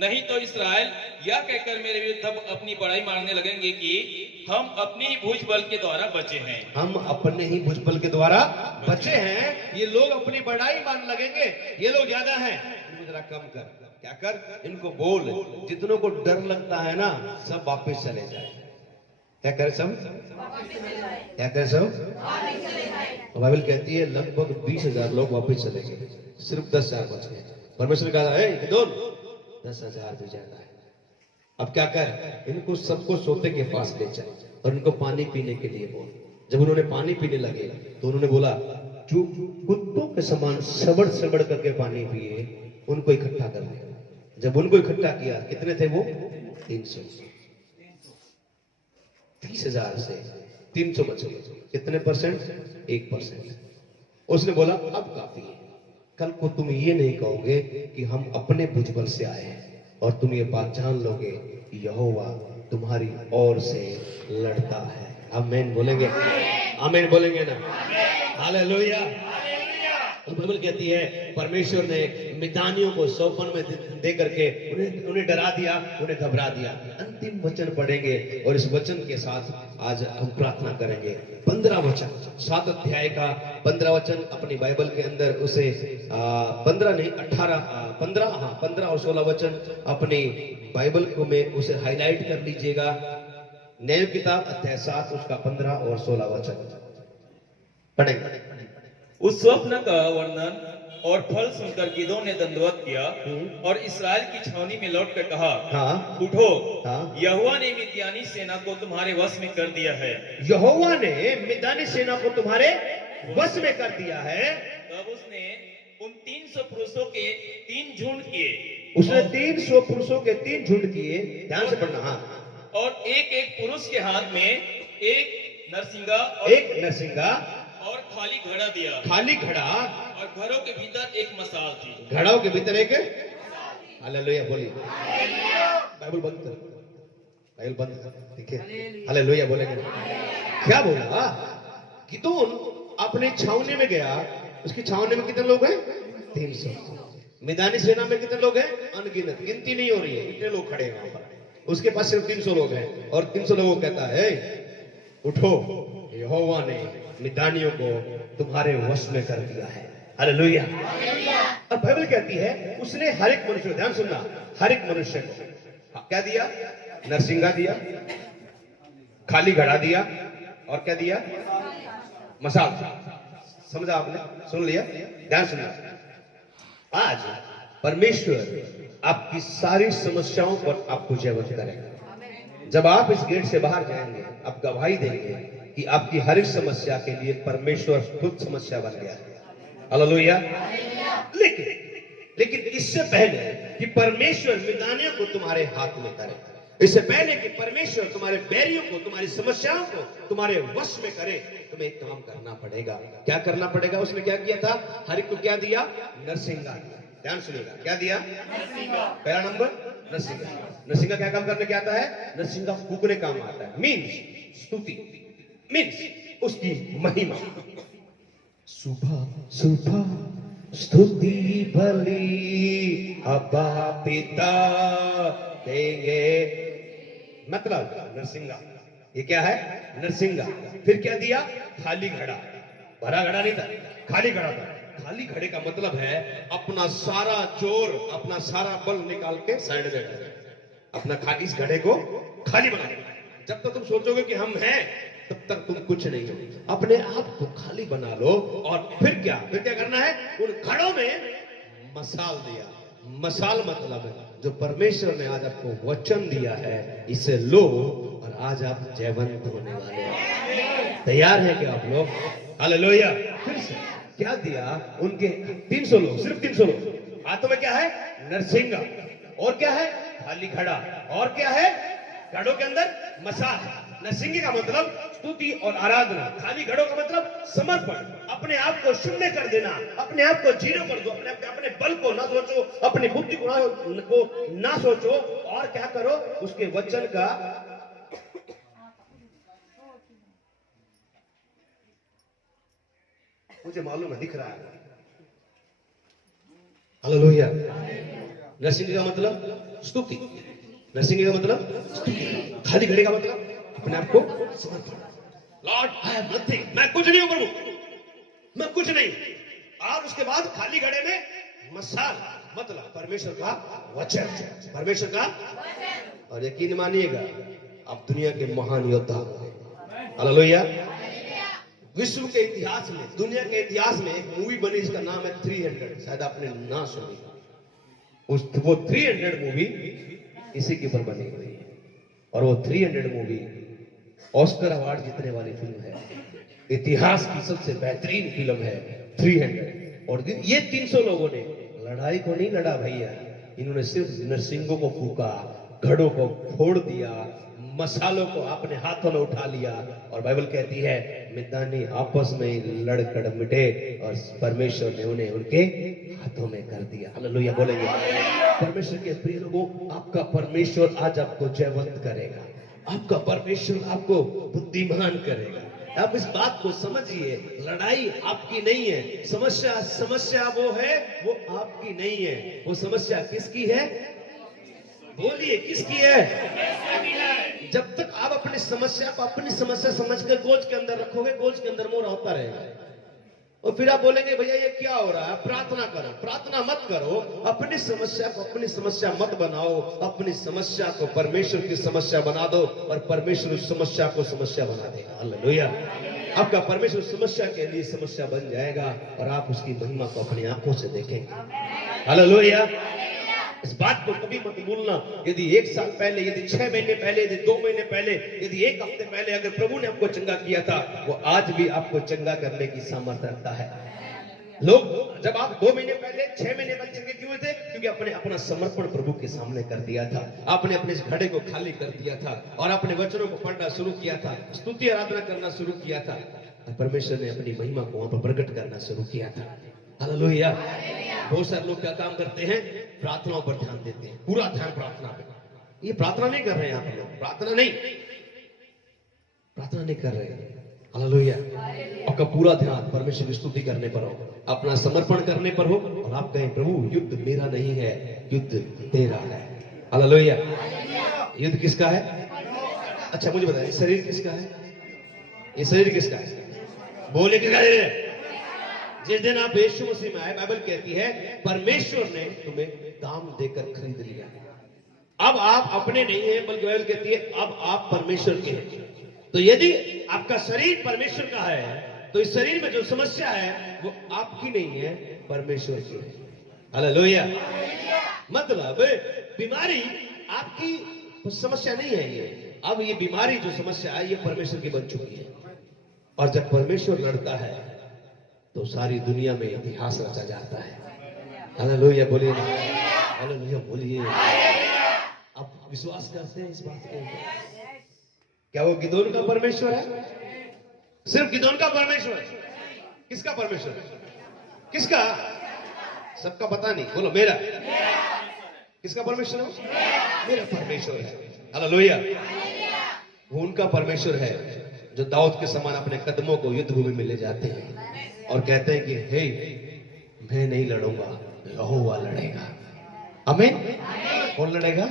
नहीं तो इस्राएल यह कहकर मेरे विरुद्ध अपनी बड़ाई मारने लगेंगे कि हम अपनी ही भुज बल के द्वारा बचे हैं। हम अपने ही भुजबल के द्वारा बचे हैं। ये लोग अपनी बड़ाई मान लगेंगे, ये लोग ज्यादा हैं, इनको जरा कम कर। क्या कर? इनको बोल, जितनों को डर लगता है ना, सब वापस चले जाए। क्या करे सब? क्या करे सब? तो बाइबल कहती है लगभग 20,000 लोग वापस चले गए, सिर्फ 10,000 बच गए। परमेश्वर कहा है गिदोन 10,000 भी ज्यादा है। अब क्या कर? इनको सबको सोते के पास ले चल और इनको पानी पीने के लिए बोल। जब उन्होंने पानी पीने लगे तो उन्होंने बोला, जो कुत्तों के समान सबड़ सबड़ करके पानी पिए उनको इकट्ठा कर ले। जब उनको इकट्ठा किया, कितने थे वो? 300। 30,000 से 300 बच गए। कितने परसेंट? 1%। उसने बोला अब काफी है, कल को तुम ये नहीं कहोगे कि हम अपने भुजबल से आए हैं, और तुम ये बात जान लोगे यहोवा तुम्हारी ओर से लड़ता है। आमीन बोलेंगे? आमीन बोलेंगे ना? हालेलुया। और बाइबल कहती है परमेश्वर ने मिद्यानियों को सौपन में दे करके उन्हें डरा दिया, उन्हें घबरा दिया। अंतिम वचन पढ़ेंगे और इस वचन के साथ आज हम प्रार्थना करेंगे। 15 वचन, 7 अध्याय का 15 वचन अपनी बाइबल के अंदर उसे 15 नहीं 18 15 और 16 वचन अपनी बाइबल को में उसे हाईलाइट कर लीजिएगा। न्याय किताब अध्याय 7 उसका 15 और 16 वचन पढ़ेंगे। उस स्वप्न का वर्णन और फल सुनकर गिदोन ने दंडवत किया और इस्राएल की छावनी में लौटकर कहा, हाँ, उठो, हाँ। यहोवा ने मिद्यानी सेना को तुम्हारे वश में कर दिया है। यहोवा ने मिद्यानी सेना को तुम्हारे वश में कर दिया है। तब उसने उन 300 पुरुषों के 3 झुंड किए। उसने 300 पुरुषों के 3 झुंड किए। ध्यान से पढ़ना। हाँ, और एक पुरुष के हाथ में एक नरसिंगा एक नरसिंगा और खाली घड़ा दिया। खाली घड़ा, और घरों के भीतर एक मसाल थी। घड़ों के भीतर एक हालेलुया बोलिए। बाइबल बंद कर, बाइबल बंद कर, ठीक है? हालेलुया बोलेंगे। क्या बोला? गिदोन अपने छावनी में गया। उसकी छावनी में कितने लोग हैं? 300। मिद्यानी सेना में कितने लोग हैं? अनगिनत, गिनती नहीं हो रही है, कितने लोग खड़े हैं वहां पर। उसके पास सिर्फ 300 लोग हैं और 300 लोगों को कहता है, उठो, यहोवा ने मिद्यानियों को तुम्हारे वश में कर दिया है। हालेलुया। और बाइबल कहती है उसने हर एक मनुष्य, ध्यान सुनना, हर एक मनुष्य को क्या दिया? नरसिंगा दिया, खाली घड़ा दिया, और क्या दिया? मसाल। समझा आपने? सुन लिया? ध्यान सुनना। आज परमेश्वर आपकी सारी समस्याओं पर आपको जयवंत करेगा। जब आप इस गेट से बाहर जाएंगे, आप गवाही देंगे कि आपकी हर एक समस्या के लिए परमेश्वर खुद समस्या बन गया है। हालेलुया। लेकिन इससे पहले कि परमेश्वर मिद्यानियों को तुम्हारे हाथ में करे, इससे पहले कि परमेश्वर तुम्हारे बैरियों को, तुम्हारी समस्याओं को तुम्हारे वश में करे, तुम्हें एक काम करना पड़ेगा। क्या करना पड़ेगा? उसने क्या किया था? हर एक को क्या दिया? नरसिंगा। ध्यान सुनिएगा, क्या दिया? पहला नंबर नरसिंगा। नरसिंगा क्या काम करने के आता है? नरसिंगा फूकने काम आता है। मीन्स स्तुति, मीन्स उसकी महिमा। सुबह सुबह स्तुति बलि अब्बा पिता देंगे। मतलब नरसिंगा, ये क्या है? नरसिंगा। फिर क्या दिया? खाली घड़ा। भरा घड़ा नहीं था, खाली घड़ा था। खाली घड़े का मतलब है अपना सारा जोर, अपना सारा बल निकाल के साइड में कर, अपना खाली इस घड़े को खाली बना देना। जब तक तुम सोचोगे कि हम हैं, तब तक तुम कुछ नहीं हो। अपने आप को खाली बना लो और फिर क्या करना है? उन घड़ों में मसाल दिया। मसाल मतलब जो परमेश्वर ने आज आपको वचन दिया है, इसे लो और आज आप जयवंत होने वाले हैं। तैयार है क्या आप लोग? हालेलुया। फिर से क्या दिया? उनके 300 लोग, सिर्फ 300 लोग, हाथों में क्या है? नरसिंगा। और क्या है? खाली घड़ा। और क्या है? घड़ों के अंदर मसाल। नरसिंगे का मतलब स्तुति और आराधना। खाली घड़ों का मतलब समर्पण। अपने आप को शून्य कर देना, अपने आप को जीरो कर दो। अपने बल को ना सोचो, अपनी बुद्धि को ना सोचो, और क्या करो, उसके वचन का मुझे मालूम है, दिख रहा है। हालेलुया। नरसिंह का मतलब स्तुति, नरसिंह का मतलब स्तुति, खाली घड़ी का मतलब अपने आप को समर्पण। लॉर्ड आई हैव नथिंग, मैं कुछ नहीं हूं प्रभु, मैं कुछ नहीं। और उसके बाद खाली घड़े में मसाल, मतलब परमेश्वर का वचन, परमेश्वर का। और यकीन मानिएगा आप दुनिया के महान योद्धा होंगे। हालेलुया। विश्व के इतिहास में, दुनिया के इतिहास में एक मूवी बनी जिसका नाम है 300, शायद आपने ना सुनी। वो 300 मूवी इसी के ऊपर बनी हुई है, और वो 300 मूवी ऑस्कर अवार्ड जीतने वाली फिल्म है। इतिहास की सबसे बेहतरीन फिल्म है 300। और ये 300 लोगों ने लड़ाई को नहीं लड़ा भैया, इन्होंने सिर्फ नरसिंगों को फूका, घड़ों को फोड़ दिया, मसालों को अपने हाथों में उठा लिया। और बाइबल कहती है मिद्यानी आपस में लड़कड़ मिटे और परमेश्वर ने उन्हें उनके हाथों में कर दिया। हालेलुया बोलेंगे। परमेश्वर के प्रिय लोगों, आपका परमेश्वर आज आपको जयवंत करेगा, आपका परमेश्वर आपको बुद्धिमान करेगा। आप इस बात को समझिए, लड़ाई आपकी नहीं है, समस्या वो है, वो आपकी नहीं है। वो समस्या किसकी है? बोलिए किसकी है? जब तक आप अपनी समस्या को अपनी समस्या समझकर गोज के अंदर रखोगे, गोज के अंदर मोर होता रहेगा। और फिर आप बोलेंगे भैया ये क्या हो रहा है, प्रार्थना करो। प्रार्थना मत करो, अपनी समस्या को अपनी समस्या मत बनाओ, अपनी समस्या को परमेश्वर की समस्या बना दो और परमेश्वर उस समस्या को समस्या बना देगा। हालेलुया। आपका परमेश्वर समस्या के लिए समस्या बन जाएगा और आप उसकी महिमा को अपनी आंखों से देखेंगे। हालेलुया। इस बात को कभी मत भूलना। यदि 1 साल पहले, यदि 6 महीने पहले, यदि 2 महीने पहले, यदि 1 हफ्ते पहले अगर प्रभु ने आपको चंगा किया था, वो आज भी आपको चंगा करने की सामर्थ्य रखता है। लोग जब आप 2 महीने पहले, 6 महीने पहले चंगे क्यों हुए थे? क्योंकि आपने अपना समर्पण प्रभु के सामने कर दिया था, आपने अपने इस घड़े को खाली कर दिया था और अपने वचनों को पढ़ना शुरू किया था, स्तुति आराधना करना शुरू किया था, और परमेश्वर ने अपनी महिमा को वहां पर प्रकट करना शुरू किया था। हालेलुया। बहुत सारे लोग क्या काम करते हैं? प्रार्थनाओं पर ध्यान देते हैं, पूरा ध्यान प्रार्थना पे। ये प्रार्थना नहीं कर रहे हैं आप लोग, प्रार्थना नहीं कर रहे हैं। हालेलुया। आपका पूरा ध्यान परमेश्वर की स्तुति करने पर हो, अपना समर्पण करने पर हो, और आप कहें प्रभु युद्ध मेरा नहीं है, युद्ध तेरा है। हालेलुया। युद्ध किसका है? अच्छा मुझे बताइए, शरीर किसका है? ये शरीर किसका है? बोले किसका है? जिस दिन आप यीशु मसीह में आए, बाइबल कहती है परमेश्वर ने तुम्हें दाम देकर खरीद लिया। अब आप अपने नहीं हैं, बल्कि बाइबल कहती है अब आप परमेश्वर के हैं। तो यदि आपका शरीर परमेश्वर का है, तो इस शरीर में जो समस्या है वो आपकी नहीं है, परमेश्वर की है। हालेलुया। मतलब बीमारी आपकी समस्या नहीं है ये। अब ये बीमारी जो समस्या है ये परमेश्वर की बन चुकी है। और जब परमेश्वर लड़ता है तो सारी दुनिया में इतिहास रचा जाता है। हालेलुया बोलिए, हालेलुया बोलिए। आप विश्वास करते हैं इस बात के? क्या वो गिदोन का परमेश्वर है? सिर्फ गिदोन का परमेश्वर है? किसका परमेश्वर है? किसका? सबका पता नहीं, बोलो मेरा। किसका परमेश्वर है? मेरा परमेश्वर है। हालेलुया। वो उनका परमेश्वर है जो दाऊद के समान अपने कदमों को युद्ध भूमि में ले जाते हैं और कहते हैं कि हे मैं नहीं लड़ूंगा, यहोवा लड़ेगा। आमीन। कौन लड़ेगा?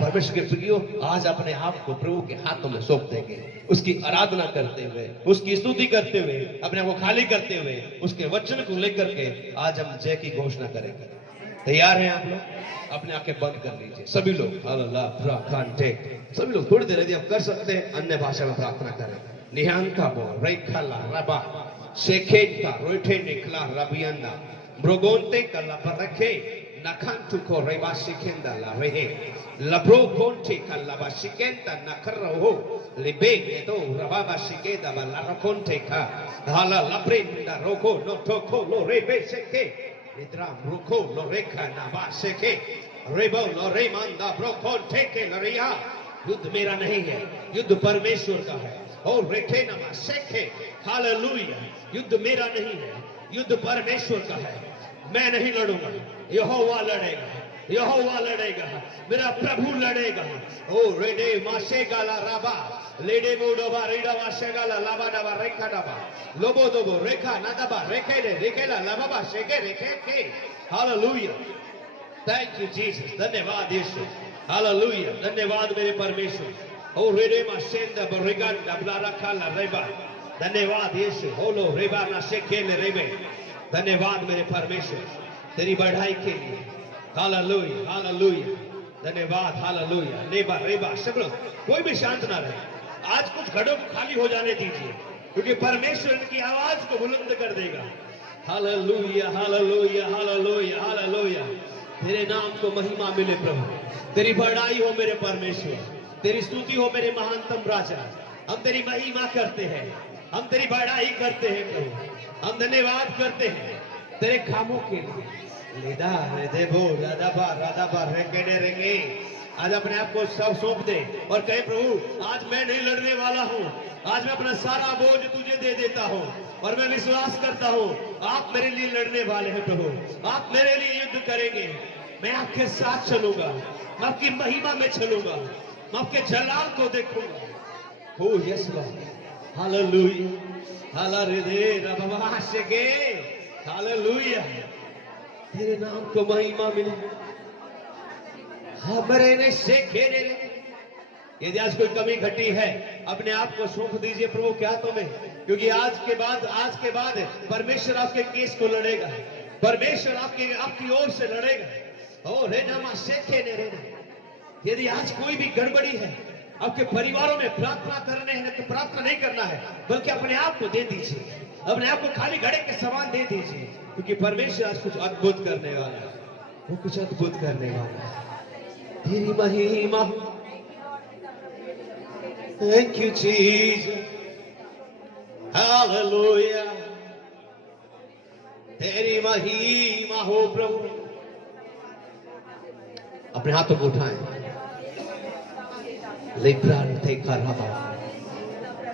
परमेश्वर के प्रियो, आज अपने आप को प्रभु के हाथों में सौंप देंगे, उसकी आराधना करते हुए, उसकी स्तुति करते हुए, अपने आप को खाली करते हुए, उसके वचन को लेकर के आज हम जय की घोषणा करेंगे। तैयार हैं आप लोग? अपने आंखें बंद कर लीजिए सभी लोग। सभी लोग थोड़ी देर यदि आप कर सकते हैं अन्य भाषा में प्रार्थना करें। निहांका बो रेखला रबा शेखेता रोइठे निकला रबियंदा ब्रोगोंते कला परखे नखंतु को रेबा शिकेंदा ला रहे लब्रो कोंटे कला बा शिकेंता नखरहो लिबे तो रबाबा शिकेदा बला रकोंटे का हाला लब्रेंदा रोको नो टोको लो रेबे शेके निद्रा रुको लो रेखा नाबा शेके रेबो लो रेमांदा ब्रोकोंटे के लरिया। युद्ध मेरा नहीं है, युद्ध परमेश्वर का है। और रेखे नमा शेखे। हालेलुया। युद्ध मेरा नहीं है, युद्ध परमेश्वर का है। मैं नहीं लड़ूंगा, यहोवा लड़ेगा। यहोवा लड़ेगा, मेरा प्रभु लड़ेगा। ओ रेडे माशे गाला राबा लेडे मोडोबा रेडा माशे गाला लाबा डाबा रेखा डाबा लोबो दोबो रेखा नादाबा रेखे दे रेखेला लाबाबा शेके रेखे के। हालेलुया, थैंक यू जीसस, धन्यवाद यीशु, हालेलुया, धन्यवाद मेरे परमेश्वर। ओ रेडे माशेंदा बरिगंडा ब्लारा काला रेबा, धन्यवाद यीशु। होलो रेबा ना शेके ले रेबे, धन्यवाद मेरे परमेश्वर तेरी बढ़ाई के लिए। हालेलुया, हालेलुया, धन्यवाद, हालेलुया। रेबा रेबा शब्द कोई भी शांत ना रहे, आज कुछ घड़ों को खाली हो जाने दीजिए, क्योंकि परमेश्वर की आवाज को बुलंद कर देगा। हालेलुया, हालेलुया, हालेलुया, हालेलुया, तेरे नाम को महिमा मिले प्रभु, तेरी बढ़ाई हो मेरे परमेश्वर, तेरी स्तुति हो मेरे महानतम राजा। हम तेरी महिमा करते हैं, हम तेरी बढ़ाई करते हैं प्रभु, हम धन्यवाद करते हैं तेरे कामों के लिए। लेदा रे देवो राधाबा राधाबा रेंगे रेंगे, आज अपने आप को सब सौंप दे और कहे प्रभु आज मैं नहीं लड़ने वाला हूँ, आज मैं अपना सारा बोझ तुझे दे देता हूँ और मैं विश्वास करता हूँ आप मेरे लिए लड़ने वाले हैं प्रभु, आप मेरे लिए युद्ध करेंगे। मैं आपके साथ चलूंगा, मैं आपकी महिमा में चलूंगा, मैं आपके जलाल को देखूंगा। ओ यस लॉर्ड, हालेलुया, हालेलुया, रबा शेके, हालेलुया, तेरे नाम को महिमा मिले। हमरे ने शेखे ने, यदि आज कोई कमी घटी है अपने आप को सौंप दीजिए प्रभु के हाथों में, क्योंकि आज के बाद परमेश्वर आपके केस को लड़ेगा, परमेश्वर आपकी ओर से लड़ेगा। ओ रे नामा शेखे ने रे, यदि आज कोई भी गड़बड़ी है आपके परिवारों में, प्रार्थना करने है तो प्रार्थना नहीं करना है, बल्कि अपने आप को दे दीजिए, अपने आप को खाली घड़े के समान दे दीजिए, क्योंकि परमेश्वर आज कुछ अद्भुत करने वाला है, वो कुछ अद्भुत करने वाला है। तेरी महिमा, थैंक यू जीसस, हालेलुया, तेरी महिमा हो प्रभु। अपने हाथों को उठाएं, लेप्रान थे खराबा,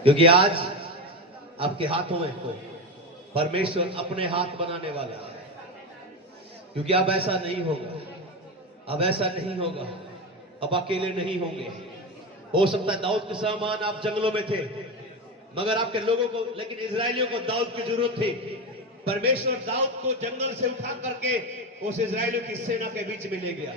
क्योंकि आज आपके हाथों में कोई परमेश्वर अपने हाथ बनाने वाला है, क्योंकि अब ऐसा नहीं होगा, अब ऐसा नहीं होगा, अब अकेले नहीं होंगे। हो सकता है दाऊद के समान आप जंगलों में थे, मगर आपके लोगों को, लेकिन इजरायलियों को दाऊद की जरूरत थी। परमेश्वर दाऊद को जंगल से उठा करके उस इजरायलियों की सेना के बीच में ले गया।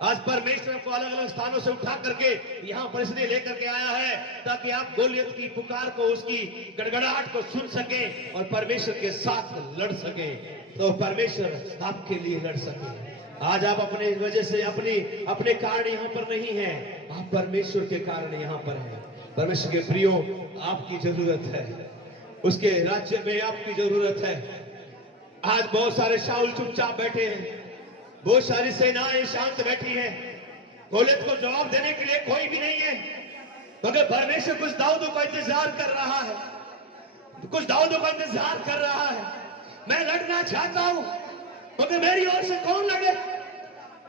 आज परमेश्वर को अलग अलग स्थानों से उठा करके यहाँ पर इसलिए लेकर के आया है ताकि आप गोलियत की पुकार को, उसकी गड़गड़ाहट को सुन सके और परमेश्वर के साथ लड़ सके, तो परमेश्वर आपके लिए लड़ सके। आज आप अपने वजह से अपने कारण यहाँ पर नहीं है, आप परमेश्वर के कारण यहाँ पर हैं। परमेश्वर के प्रियो, आपकी जरूरत है, उसके राज्य में आपकी जरूरत है। आज बहुत सारे शाऊल चुपचाप बैठे हैं, बहुत सारी सेनाएं शांत बैठी हैं, गोलियत को जवाब देने के लिए कोई भी नहीं है, मगर परमेश्वर कुछ दाऊदों का इंतजार कर रहा है, कुछ दाऊदों का इंतजार कर रहा है। मैं लड़ना चाहता हूं, मगर मेरी ओर से कौन लड़े,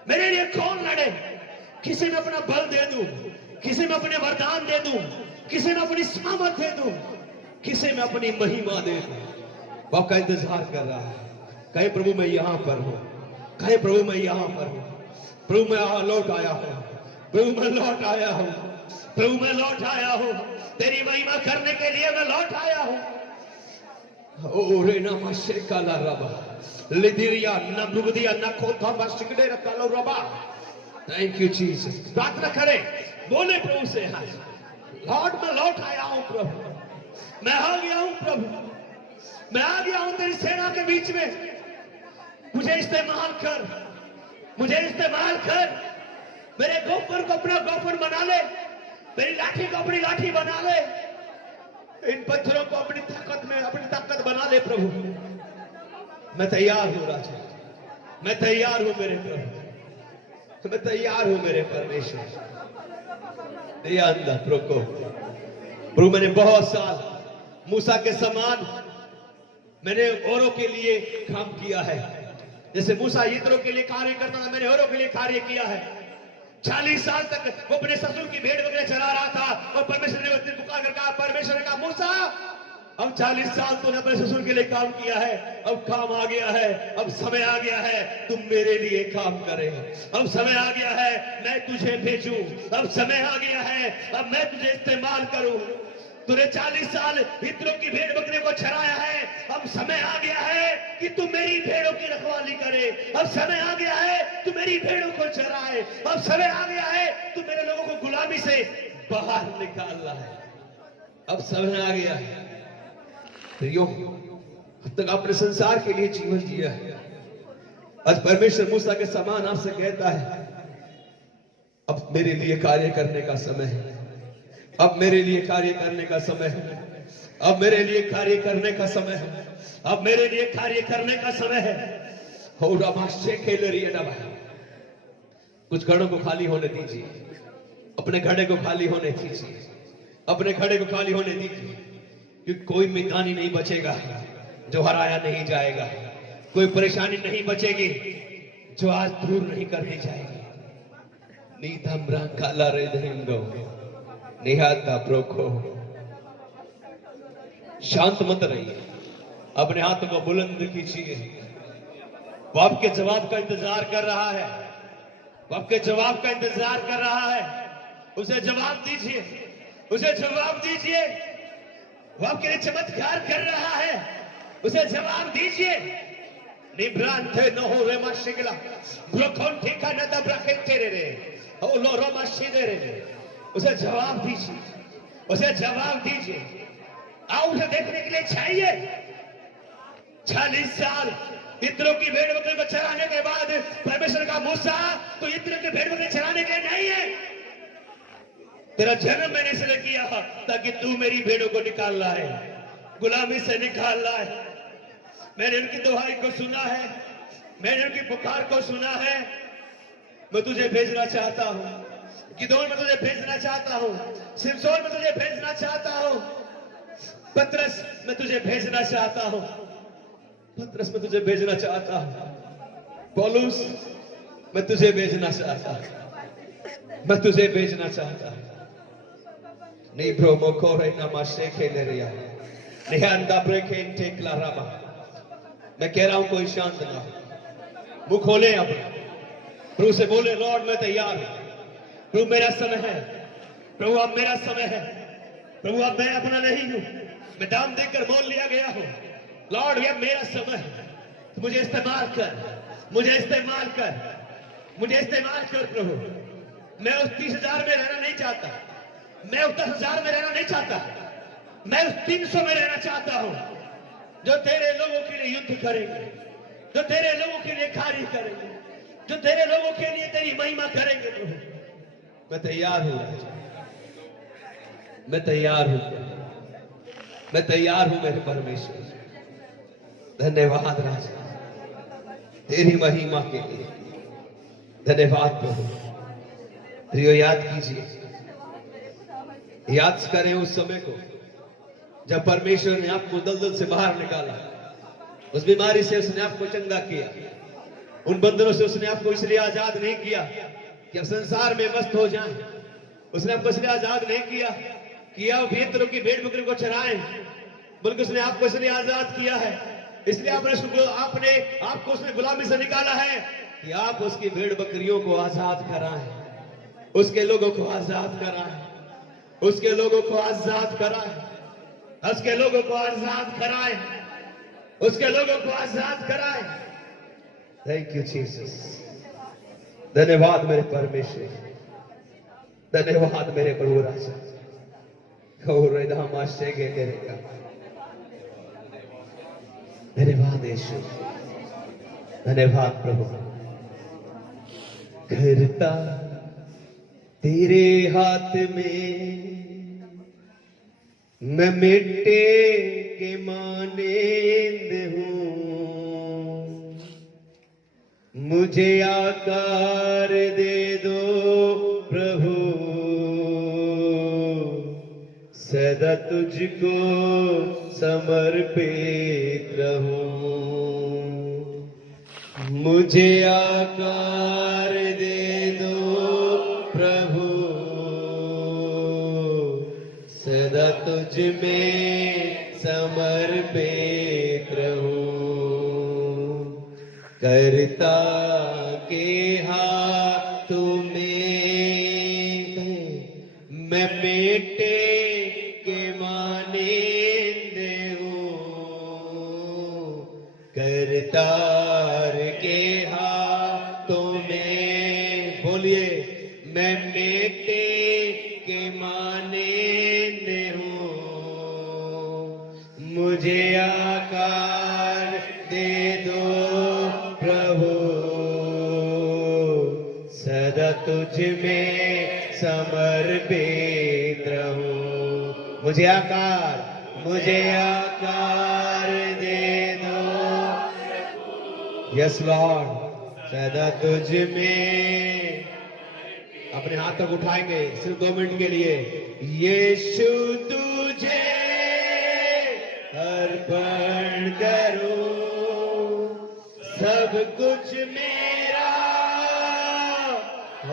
मेरे लिए कौन लड़े? किसी में अपना बल दे दूं, किसी में अपने वरदान दे दूं, किसी में अपनी सामर्थ दे दूं, किसी में अपनी महिमा दे दूं। वो आपका इंतजार कर रहा है। कहे प्रभु मैं यहां पर हूं, कहे प्रभु मैं यहां पर हूं, प्रभु मैं लौट आया हूं, प्रभु मैं लौट आया हूं, प्रभु मैं लौट आया हूं, तेरी महिमा करने के लिए मैं लौट आया हूं। ओ रे नमा शेकाला रबा लिदिरिया नबुदिया नखोथा बसिकड़े रकालो रबा। Thank you Jesus. प्रार्थना करें, बोले प्रभु से, लॉर्ड मैं लौट आया हूं प्रभु, मैं आ गया हूं प्रभु, मैं आ गया हूं तेरी सेना के बीच में, मुझे इस्तेमाल कर, मुझे इस्तेमाल कर, मेरे गोफर को अपना गोफर बना ले, मेरी लाठी को अपनी लाठी बना ले, इन पत्थरों को अपनी ताकत में अपनी ताकत बना ले प्रभु। मैं तैयार हूं राजा, मैं तैयार हूं मेरे प्रभु, मैं तैयार हूं मेरे परमेश्वर। प्रभु मैंने बहुत साल मूसा के समान मैंने औरों के लिए काम किया है, जैसे मूसा यित्रो के लिए कार्य करता था, मैंने औरों के लिए कार्य किया है। 40 साल तक वो अपने ससुर की भेड़ वगैरह चला रहा था और परमेश्वर ने पुकार कर कहा, परमेश्वर ने कहा मूसा अब 40 साल तूने अपने ससुर के लिए काम किया है, अब काम आ गया है, अब समय आ गया है तुम मेरे लिए काम करे। अब समय आ गया है मैं तुझे भेजूं, अब समय आ गया है अब मैं तुझे इस्तेमाल करूं। तूने 40 साल हित्रों की भेड़ बकरे को चराया है, अब समय आ गया है कि तू मेरी भेड़ों की रखवाली करे। अब समय आ गया है तू मेरी भेड़ों को चराए। अब समय आ गया है तू मेरे लोगों को गुलामी से बाहर निकालना है। अब समय आ गया है। प्रियो, अब तक आपने संसार के लिए जीवन जिया है। आज परमेश्वर मूसा के समान आपसे कहता है अब मेरे लिए कार्य करने का समय है। अब मेरे लिए कार्य करने का समय है। अब मेरे लिए कार्य करने का समय है। अब मेरे लिए कार्य करने का समय है। हो रमाशे खेल रही है डबा। कुछ घड़ों को खाली होने दीजिए, अपने घड़े को खाली होने दीजिए, अपने घड़े को खाली होने दीजिए, क्योंकि कोई मैदानी नहीं बचेगा जो हराया नहीं जाएगा। कोई परेशानी नहीं बचेगी जो आज दूर नहीं कर दी जाएगी। नीतम काला रे दो निहाता प्रोखो। शांत मत रहिए, अपने हाथों को बुलंद कीजिए। वो आपके जवाब का इंतजार कर रहा है, वो आपके जवाब का इंतजार कर रहा है। उसे जवाब दीजिए, उसे जवाब दीजिए। वो आपके लिए चमत्कार कर रहा है, उसे जवाब दीजिए। निभ्रांते न हो रे माशिगला ब्रोकोन ठेका न दबरा के तेरे रे ओ लोरो माशिदे रे। उसे जवाब दीजिए, उसे जवाब दीजिए। आओ उसे देखने के लिए चाहिए। 40 साल इत्रों की भेड़ बकरी को चराने के बाद परमेश्वर का मूसा तो इत्रों की भेड़ बकरी चराने के लिए नहीं है। तेरा जन्म मैंने इसलिए किया ताकि तू मेरी भेड़ों को निकालना है, गुलामी से निकालना है। मैंने उनकी दुहाई को सुना है, मैंने उनकी पुकार को सुना है। मैं तुझे भेजना चाहता हूं, गिदोन में तुझे भेजना चाहता हूं, सिमसोन में तुझे भेजना चाहता हूं, पतरस में तुझे भेजना चाहता हूं, पतरस में तुझे भेजना चाहता हूं, पौलुस मैं तुझे भेजना चाहता हूं, मैं तुझे भेजना चाहता हूं। नहीं ब्रोमो कोरे नामा शेखे ले रिया निहांदा ब्रेके टेकला रामा। मैं कह रहा हूं कोई शांत ना हो, मुंह खोले अपना, प्रभु से बोले लॉर्ड मैं तैयार हूं, प्रभु मेरा समय है, प्रभु अब मेरा समय है, प्रभु अब मैं अपना नहीं हूं, मैं दाम देकर मोल लिया गया हूं। लॉर्ड ये मेरा समय है, तो मुझे इस्तेमाल कर, मुझे इस्तेमाल कर, मुझे इस्तेमाल कर प्रभु। मैं उस 30,000 में रहना नहीं चाहता, मैं उस 10,000 में रहना नहीं चाहता, मैं उस 300 में रहना चाहता हूं जो तेरे लोगों के लिए युद्ध करेंगे, जो तेरे लोगों के लिए कार्य करेंगे, जो तेरे लोगों के लिए तेरी महिमा करेंगे प्रभु। मैं तैयार हूं राजा, मैं तैयार हूं, मैं तैयार हूं मेरे परमेश्वर। धन्यवाद राजा तेरी महिमा के लिए, धन्यवाद प्रभु। प्रियो याद कीजिए, याद करें उस समय को जब परमेश्वर ने आपको दलदल से बाहर निकाला, उस बीमारी से उसने आपको चंगा किया, उन बंधनों से उसने आपको इसलिए आजाद नहीं किया कि अब संसार में मस्त हो जाएं। उसने आपको इसलिए आजाद नहीं किया कि अब भेड़ों की भेड़ बकरी को चराएं, बल्कि उसने आपको इसलिए आजाद किया है, इसलिए आपने आपको उसने गुलामी से निकाला है कि आप उसकी भेड़ बकरियों को आजाद कराएं, उसके लोगों को आजाद कराएं, उसके लोगों को आजाद कराएं, उसके लोगों को आजाद कराएं, उसके लोगों को आजाद कराएं। Thank you Jesus. धन्यवाद मेरे परमेश्वर, धन्यवाद मेरे प्रभु राजा। धन्यवाद यीशु, धन्यवाद प्रभु। करता तेरे हाथ में मैं मिट्टी के मानंद हूं, मुझे आकार दे दो प्रभु, सदा तुझको समर्पित रहूं। मुझे आकार दे दो प्रभु, सदा तुझ में समर्पित रहूं, करता के हाथों में मैं बेटे के मानिंद हूं, करतार के हाथों में, बोलिए, मैं बेटे के मानिंद हूं, मुझे आकार दे दो प्रभु, सदा तुझ में समर्पित रहूं, मुझे आकार दे दो, यस लॉर्ड, सदा तुझ में। अपने हाथ तक उठाएंगे सिर्फ 2 मिनट के लिए। यीशु तुझे अर्पण करूं, सब कुछ मेरा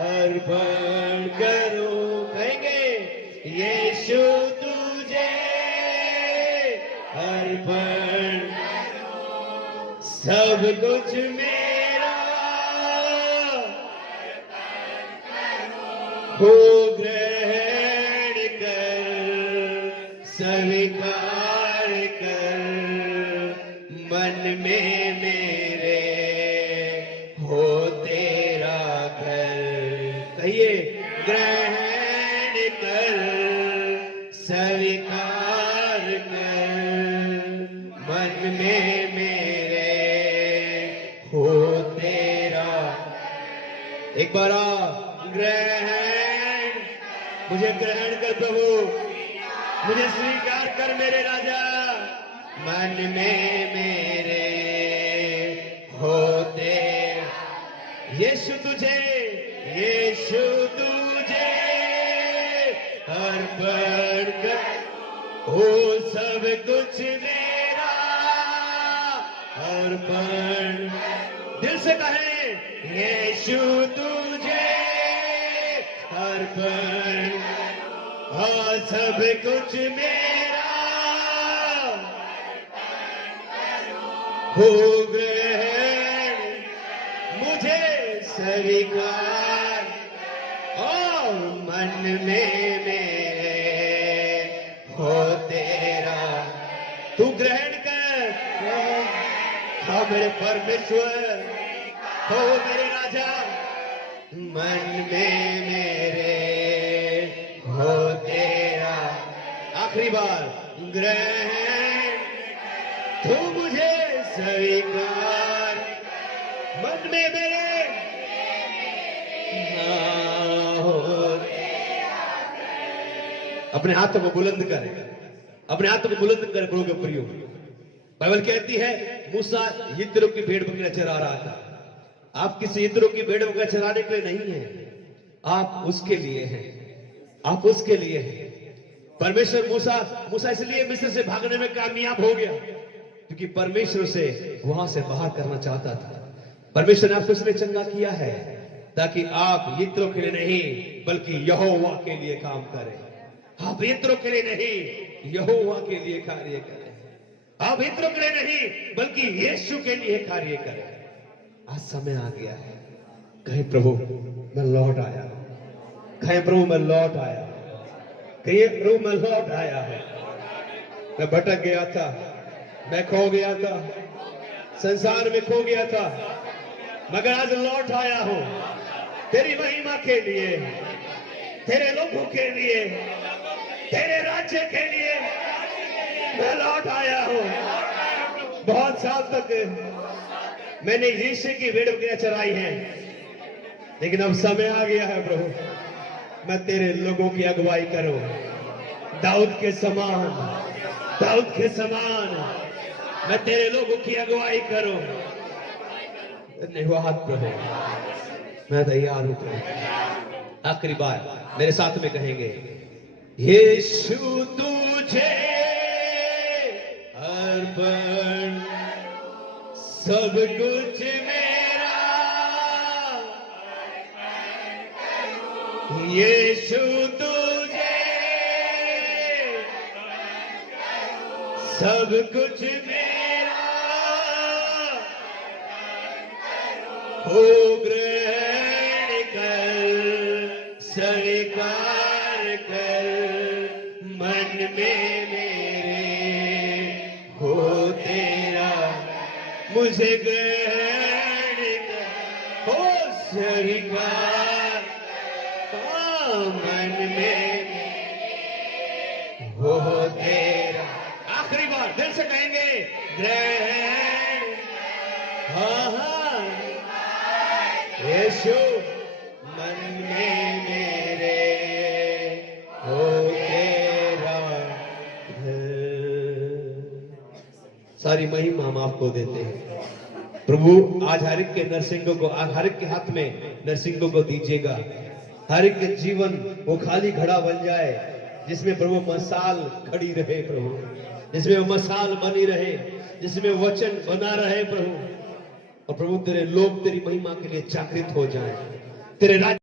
अर्पण करूं, कहेंगे यीशु तुझे अर्पण, सब कुछ मेरा हो, ग्रहण कर, स्वीकार कर, मन में मेरे हो तेरा घर, कहिए, ग्रहण कर, स्वीकार कर, मन में मेरे हो तेरा। एक बार ग्रहण, मुझे ग्रहण कर प्रभु, मुझे स्वीकार कर मेरे राजा, मन में मेरे होते, यीशु तुझे अर्पण कर, हो सब कुछ मेरा अर्पण, दिल से कहें यीशु तुझे अर्पण, हाँ सब कुछ मेरा हो, ग्रहण, मुझे स्वीकार, और मन में मेरे हो तेरा, तू ग्रहण कर, हाँ मेरे परमेश्वर, हो मेरे राजा, मन में मेरे हो तेरा। आखिरी बार, ग्रहण, तू मुझे स्वीकार, मन में मेरे हो। अपने हाथों को बुलंद करें, अपने हाथों को बुलंद करें प्रभु के प्रियो। बाइबल कहती है मूसा यित्रो की भेड़ बकरियां चरा रहा था। आप किसी यित्रो की भेड़ बकरियां चराने के लिए नहीं है, आप उसके लिए हैं, आप उसके लिए हैं। परमेश्वर मूसा इसलिए मिस्र से भागने में कामयाब हो गया क्योंकि परमेश्वर से वहां से बाहर करना चाहता था। परमेश्वर ने आपको इसलिए चंगा किया है ताकि आप यित्रो के लिए नहीं बल्कि यहोवा के लिए काम करें। आप यित्रो के लिए नहीं यहोवा के लिए कार्य करें। आप यित्रो के लिए नहीं बल्कि यीशु के लिए कार्य करें। आज समय आ गया है, कहे प्रभु मैं लौट आया, कहे प्रभु मैं लौट आया, कहिए प्रभु मैं लौट आया है। मैं भटक गया था, मैं खो गया था, संसार में खो गया था, मगर आज लौट आया हूं तेरी महिमा के लिए, तेरे लोगों के लिए, तेरे राज्य के लिए मैं लौट आया हूं। बहुत साल तक मैंने यीशु की भेड़ बकरियां चराई हैं, लेकिन अब समय आ गया है प्रभु मैं तेरे लोगों की अगुवाई करूं। दाऊद के समान मैं तेरे लोगों की अगुवाई करूं। धन्यवाद प्रभु, मैं तैयार हूं प्रभु। आखिरी बार मेरे साथ में कहेंगे, यीशु तुझे अर्पण, सब कुछ मेरा, यीशु तुझे सब कुछ मेरा हो ग्रहण कर, स्वीकार कर, मन में मेरे हो तेरा, मुझे ग्रहण कर, हो स्वीकार, मन में हो तेरा। आखिरी बार दिल से कहेंगे, ग्रहण, हाँ हाँ, यीशु मन में मेरे हो तेरा घर। सारी महिमा हम आपको देते हैं प्रभु। आज हर एक के नरसिंगों को, आज हर एक के हाथ में नरसिंगों को दीजिएगा। हर एक के जीवन वो खाली घड़ा बन जाए जिसमें प्रभु मसाल खड़ी रहे प्रभु, जिसमें मसाल बनी रहे, जिसमें वचन बना रहे प्रभु। और प्रभु तेरे लोग तेरी महिमा के लिए जागृत हो जाएं, तेरे राज्य